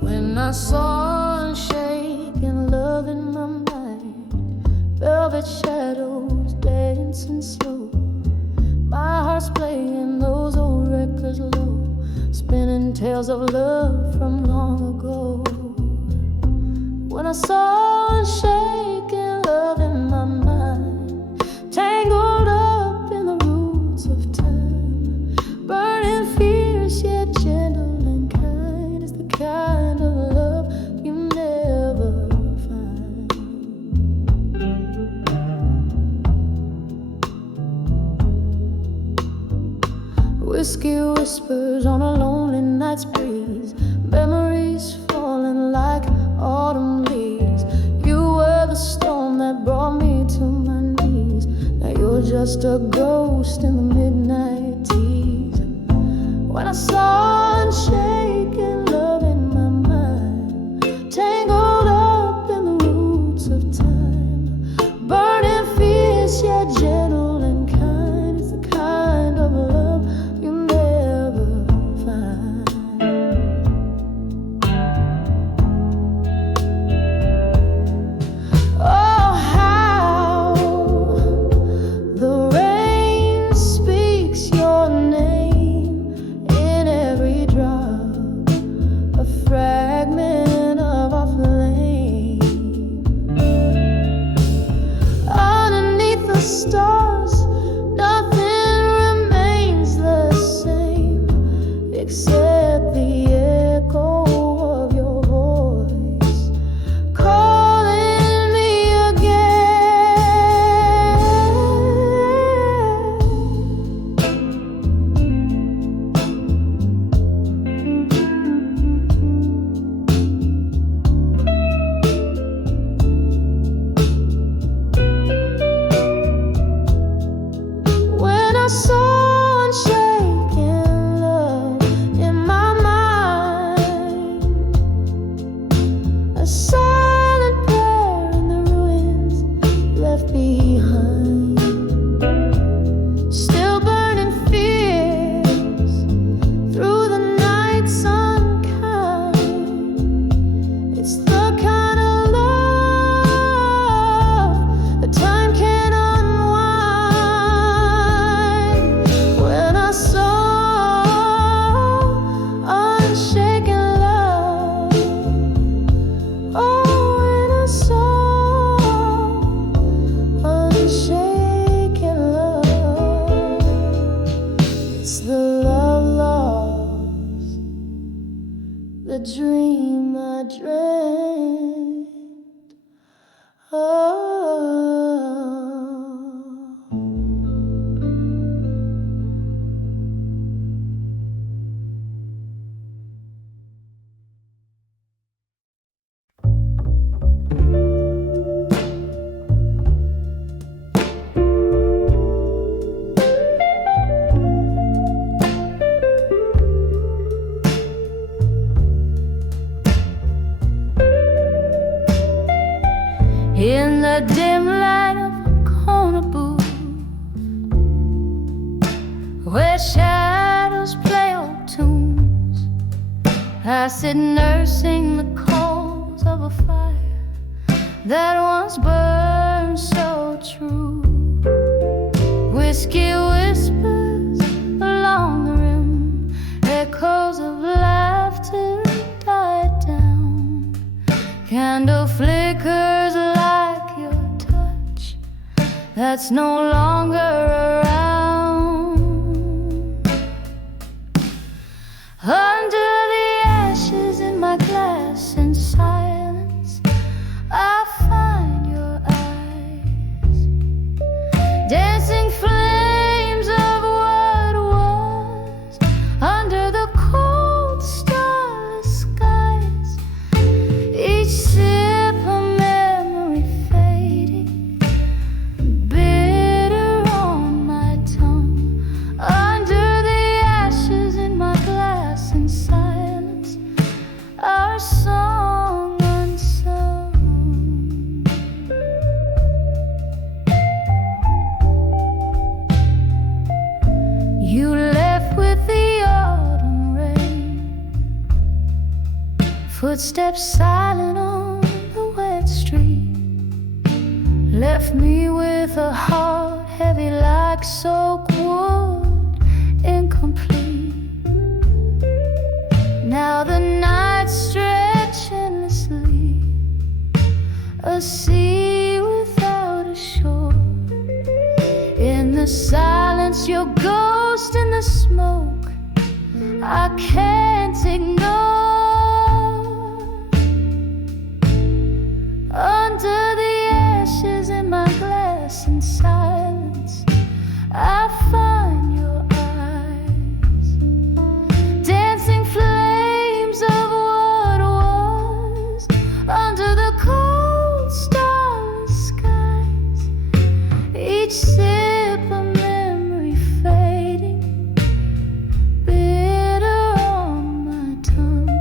When I saw and shake and love in my mind, velvet shadows dancing slow, my heart's playing those old records low, spinning tales of love from long ago. When I saw and shake and love in my mind, tangled up in the roots of time, burning fierce yet gentle and kind, is the kind of love you never find. Whiskey whispers on a lonely night's breeze, memories falling like autumn leaves. You were the storm that brought me to my knees. Now you're just a ghost in the midnight tease. When I saw and shake and love in my mind, tangled up in the roots of time, burning fierce yet gentle and kind, it's the kind of love you never find. Oh, how the rain speaks your name in the dream I dreamt. Oh. In the dim light of a corner booth, where shadows play old tunes, I sit nursing the coals of a fire that once burned so true. Whiskey whispers along the rim, echoes of laughter died down. Candle flickers like your touch that's no longer around. Under the ashes in my glass in silence, I find your eyes, dancing flames of what was under the cold starless skies. Each sip a memory fading, bitter on my tongue. Under the ashes in my glass in silence, our song unsung. You left with the autumn rain, footsteps silent on the wet street, left me with a heart heavy like soaked wood, incomplete. Now the nights stretch endlessly, a sea without a shore. In the silence, your ghost in the smoke, I can't ignore. Under the ashes in my glass in silence, I find your eyes, dancing flames of what was under the cold starless skies. Each sip a memory fading, bitter on my tongue.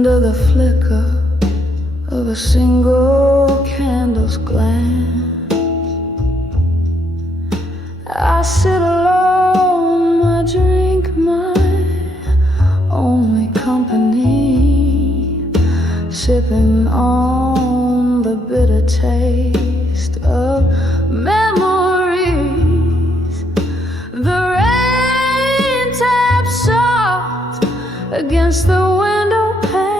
under the flicker of a single candle's glance. I sit alone, I drink my only company, sipping on the bitter taste of memories. The rain taps soft against the window pane,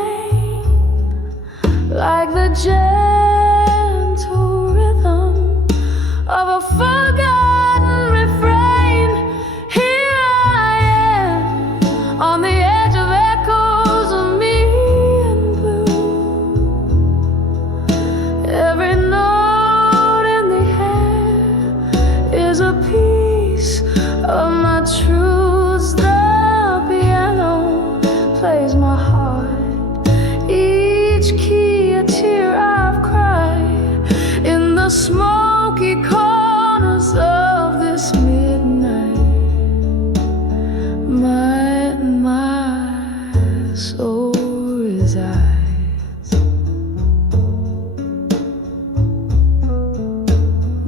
like the gentle rhythm of a forgotten refrain. Here I am on the edge of echoes of me and blue. Every note in the air is a piece of my truths. The piano plays my heart, each key a tear I've cried in the smoky corners of this midnight. My soul resides.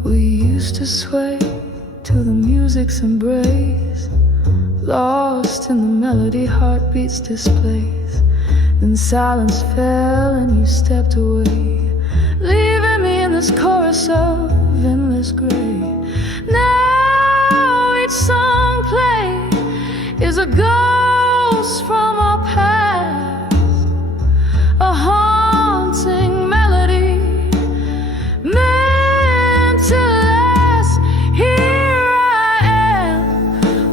We used to sway to the music's embrace, lost in the melody, heartbeats displaced. Then silence fell and you stepped away, leaving me in this chorus of endless gray. Now each song played is a ghost from our past, a haunting melody meant to last. Here I am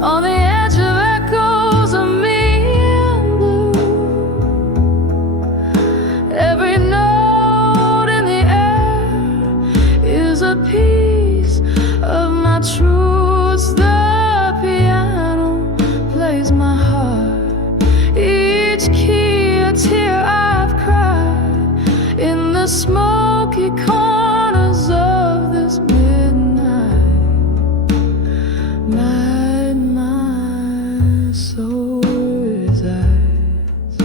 on the edge of echoes of me and blue. Every note in the air is a piece of my truths. The piano plays my heart, each key a tear I've cried in the smoky corners of this midnight. My soul resides.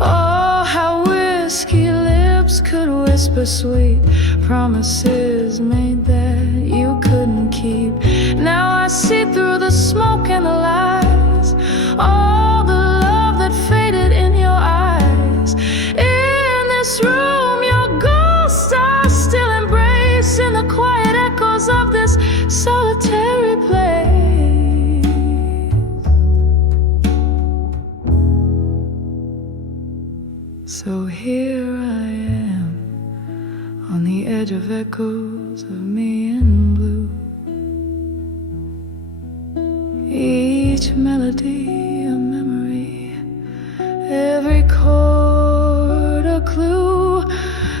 Oh, how whiskey lips could whisper sweet promises made that you couldn't keep. Now I see through the smoke and the lies, all the love that faded in your eyes. In this room your ghosts are still embracing the quiet echoes of this solitary place. So here I am on the edge of echoes of me and blue. Each melody a memory, every chord a clue.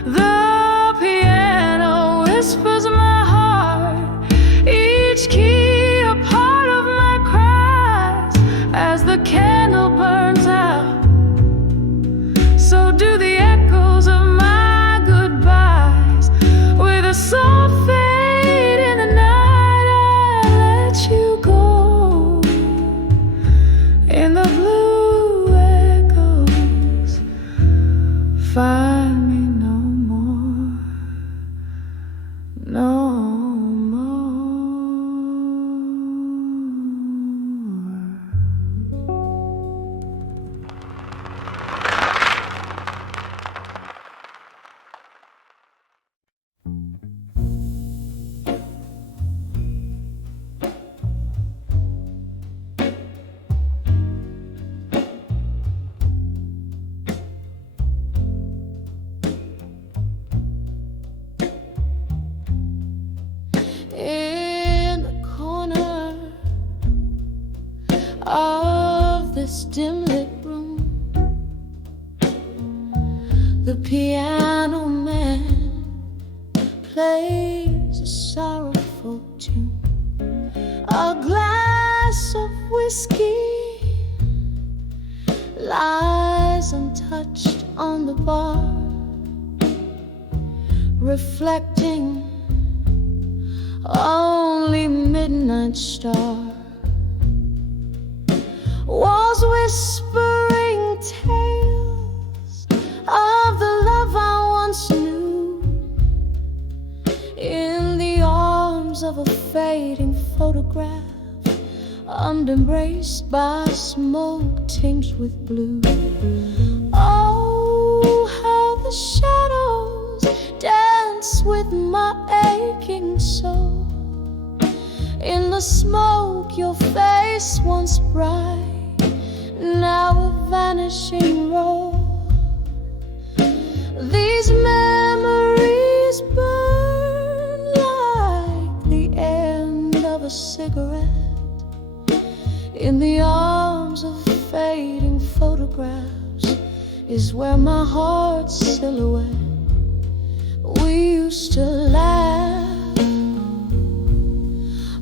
The piano whispers my heart, each key a part of my cries. As the candle burns out, so do the echoes of my goodbyes. With a soft fade in the night, I let you go. In the blue echoes, find me no more, no more. In the corner of this dim lit room, the piano man plays a sorrowful tune. A glass of whiskey lies untouched on the bar, reflecting only midnight star. whispering tales of the love I once knew in the arms of a fading photograph, embraced by smoke tinged with blue. Oh, how the shadows dance with my aching soul. In the smoke, your face once bright, now a vanishing role. These memories burn like the end of a cigarette in the arms of fading photographs is where my heart's silhouette. We used to laugh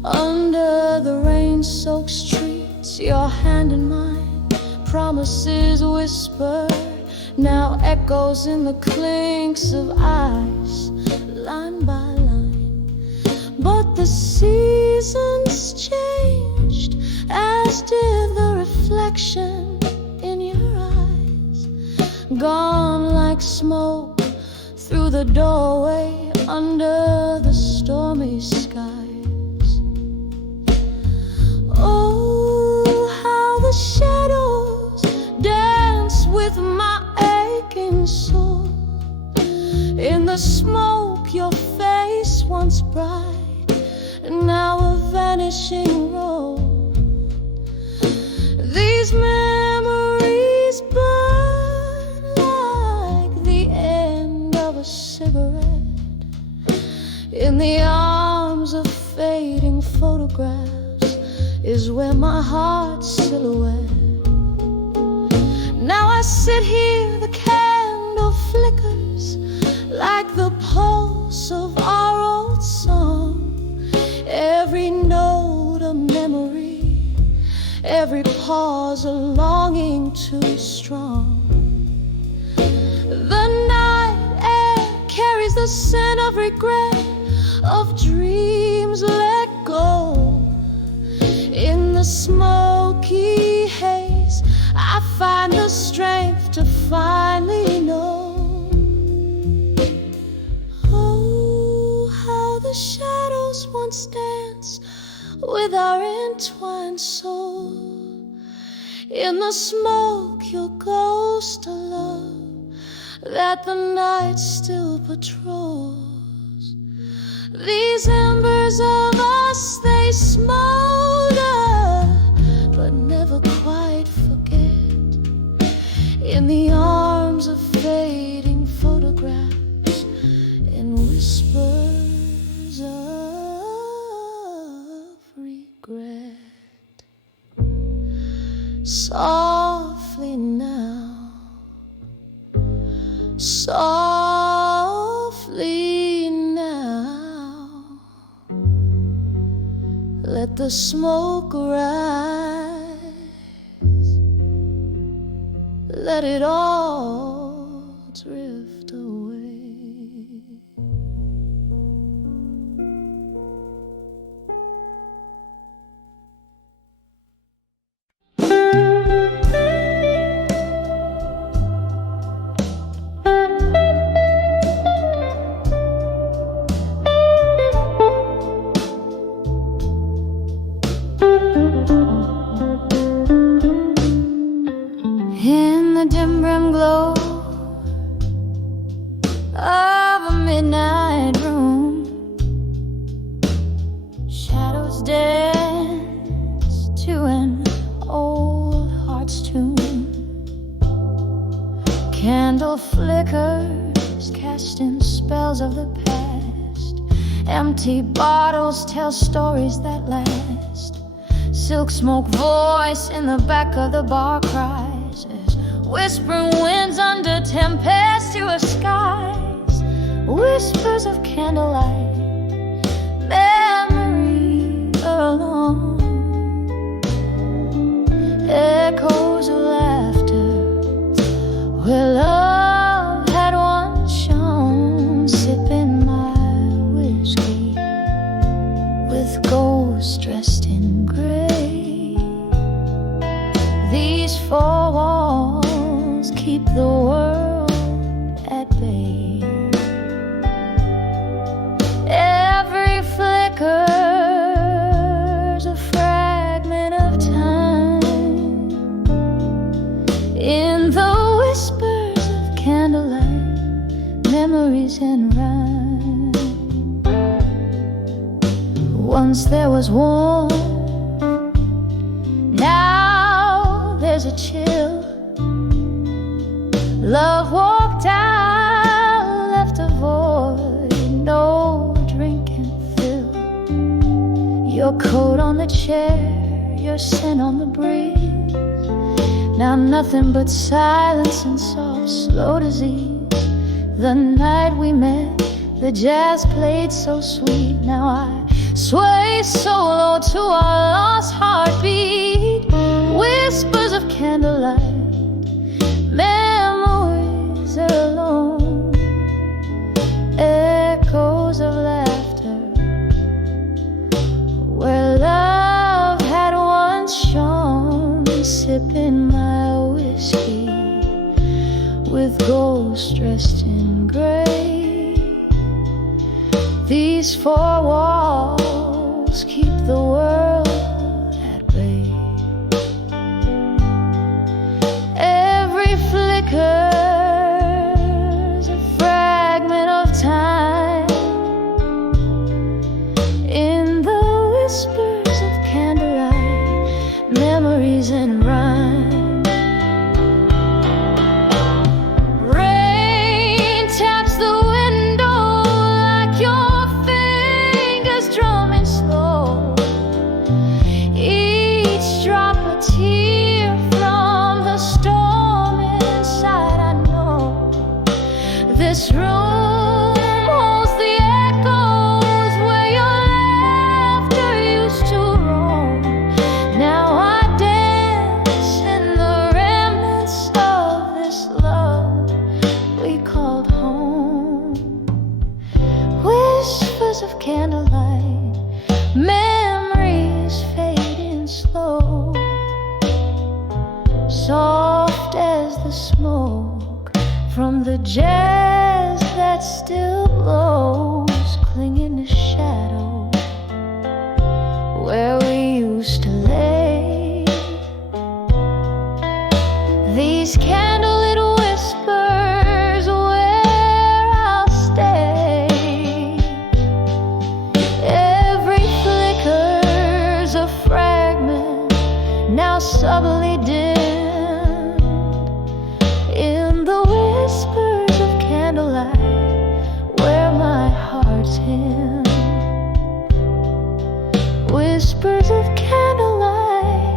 under the rain-soaked streets, your hand in mine, promises whispered, now echoes in the clinks of ice, line by line. But the seasons changed, as did the reflection in your eyes, gone like smoke through the doorway under the stormy skies. Oh, how the shadows dance with my aching soul. In the smoke, your face once bright, now a vanishing role. These memories burn like the end of a cigarette in the arms of fading photographs is where my heart's silhouette. Now I sit here, the candle flickers like the pulse of our old song. Every note a memory, every pause a longing too strong. The night air carries the scent of regret, of dreams let go. In the smoky haze, I find the strength to finally know. Oh, how the shadows once danced with our entwined soul. In the smoke, your ghost a love that the night still patrols. These embers of us, they smolder, but never quite forget. In the arms of fading photographs, in whispers of regret. Softly now, softly now, let the smoke rise, let it all drift away. In the dim brim glow of a midnight room, shadows dance to an old heart's tune. Candle flickers casting spells of the past. Empty bottles tell stories that last. Silk smoke voice in the back of the bar cries as whispering winds under tempestuous skies. Whispers of candlelight, memory alone. Echoes of laughter where love had once shone. Sipping my whiskey with ghosts dressed in gray. These four walls keep the world at bay. Every flicker's a fragment of time. In the whispers of candlelight, memories and rhyme. Once there was warmth, now there's a chill. Love walked out, left a void no drink can fill. Your coat on the chair, your scent on the breeze. Now nothing but silence and soft, slow disease. The night we met, the jazz played so sweet. Now I sway solo to our lost heartbeat. Whispers of candlelight, memories are alone. Echoes of laughter, where love had once shone. Sipping my whiskey with ghosts dressed in gray. These four walls keep the world at bay. Every flicker's a fragment of time. In the whispers of candlelight, memories and rhyme. Rain taps the window like your fingers drumming slow. Each drop a tear from the storm inside. I know this room holds the echoes where your laughter used to roam. Now I dance in the remnants of this love we called home. Whispers of candlelight, memories fading slow. Soft as the smoke from the jazz that still blows, clinging to shadow where we used to lay. These candlelit whispers where I'll stay. Every flicker's a fragment, now subtly dimmed. In the whispers of candlelight, where my heart's hymn. Whispers of candlelight,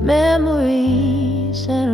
memories and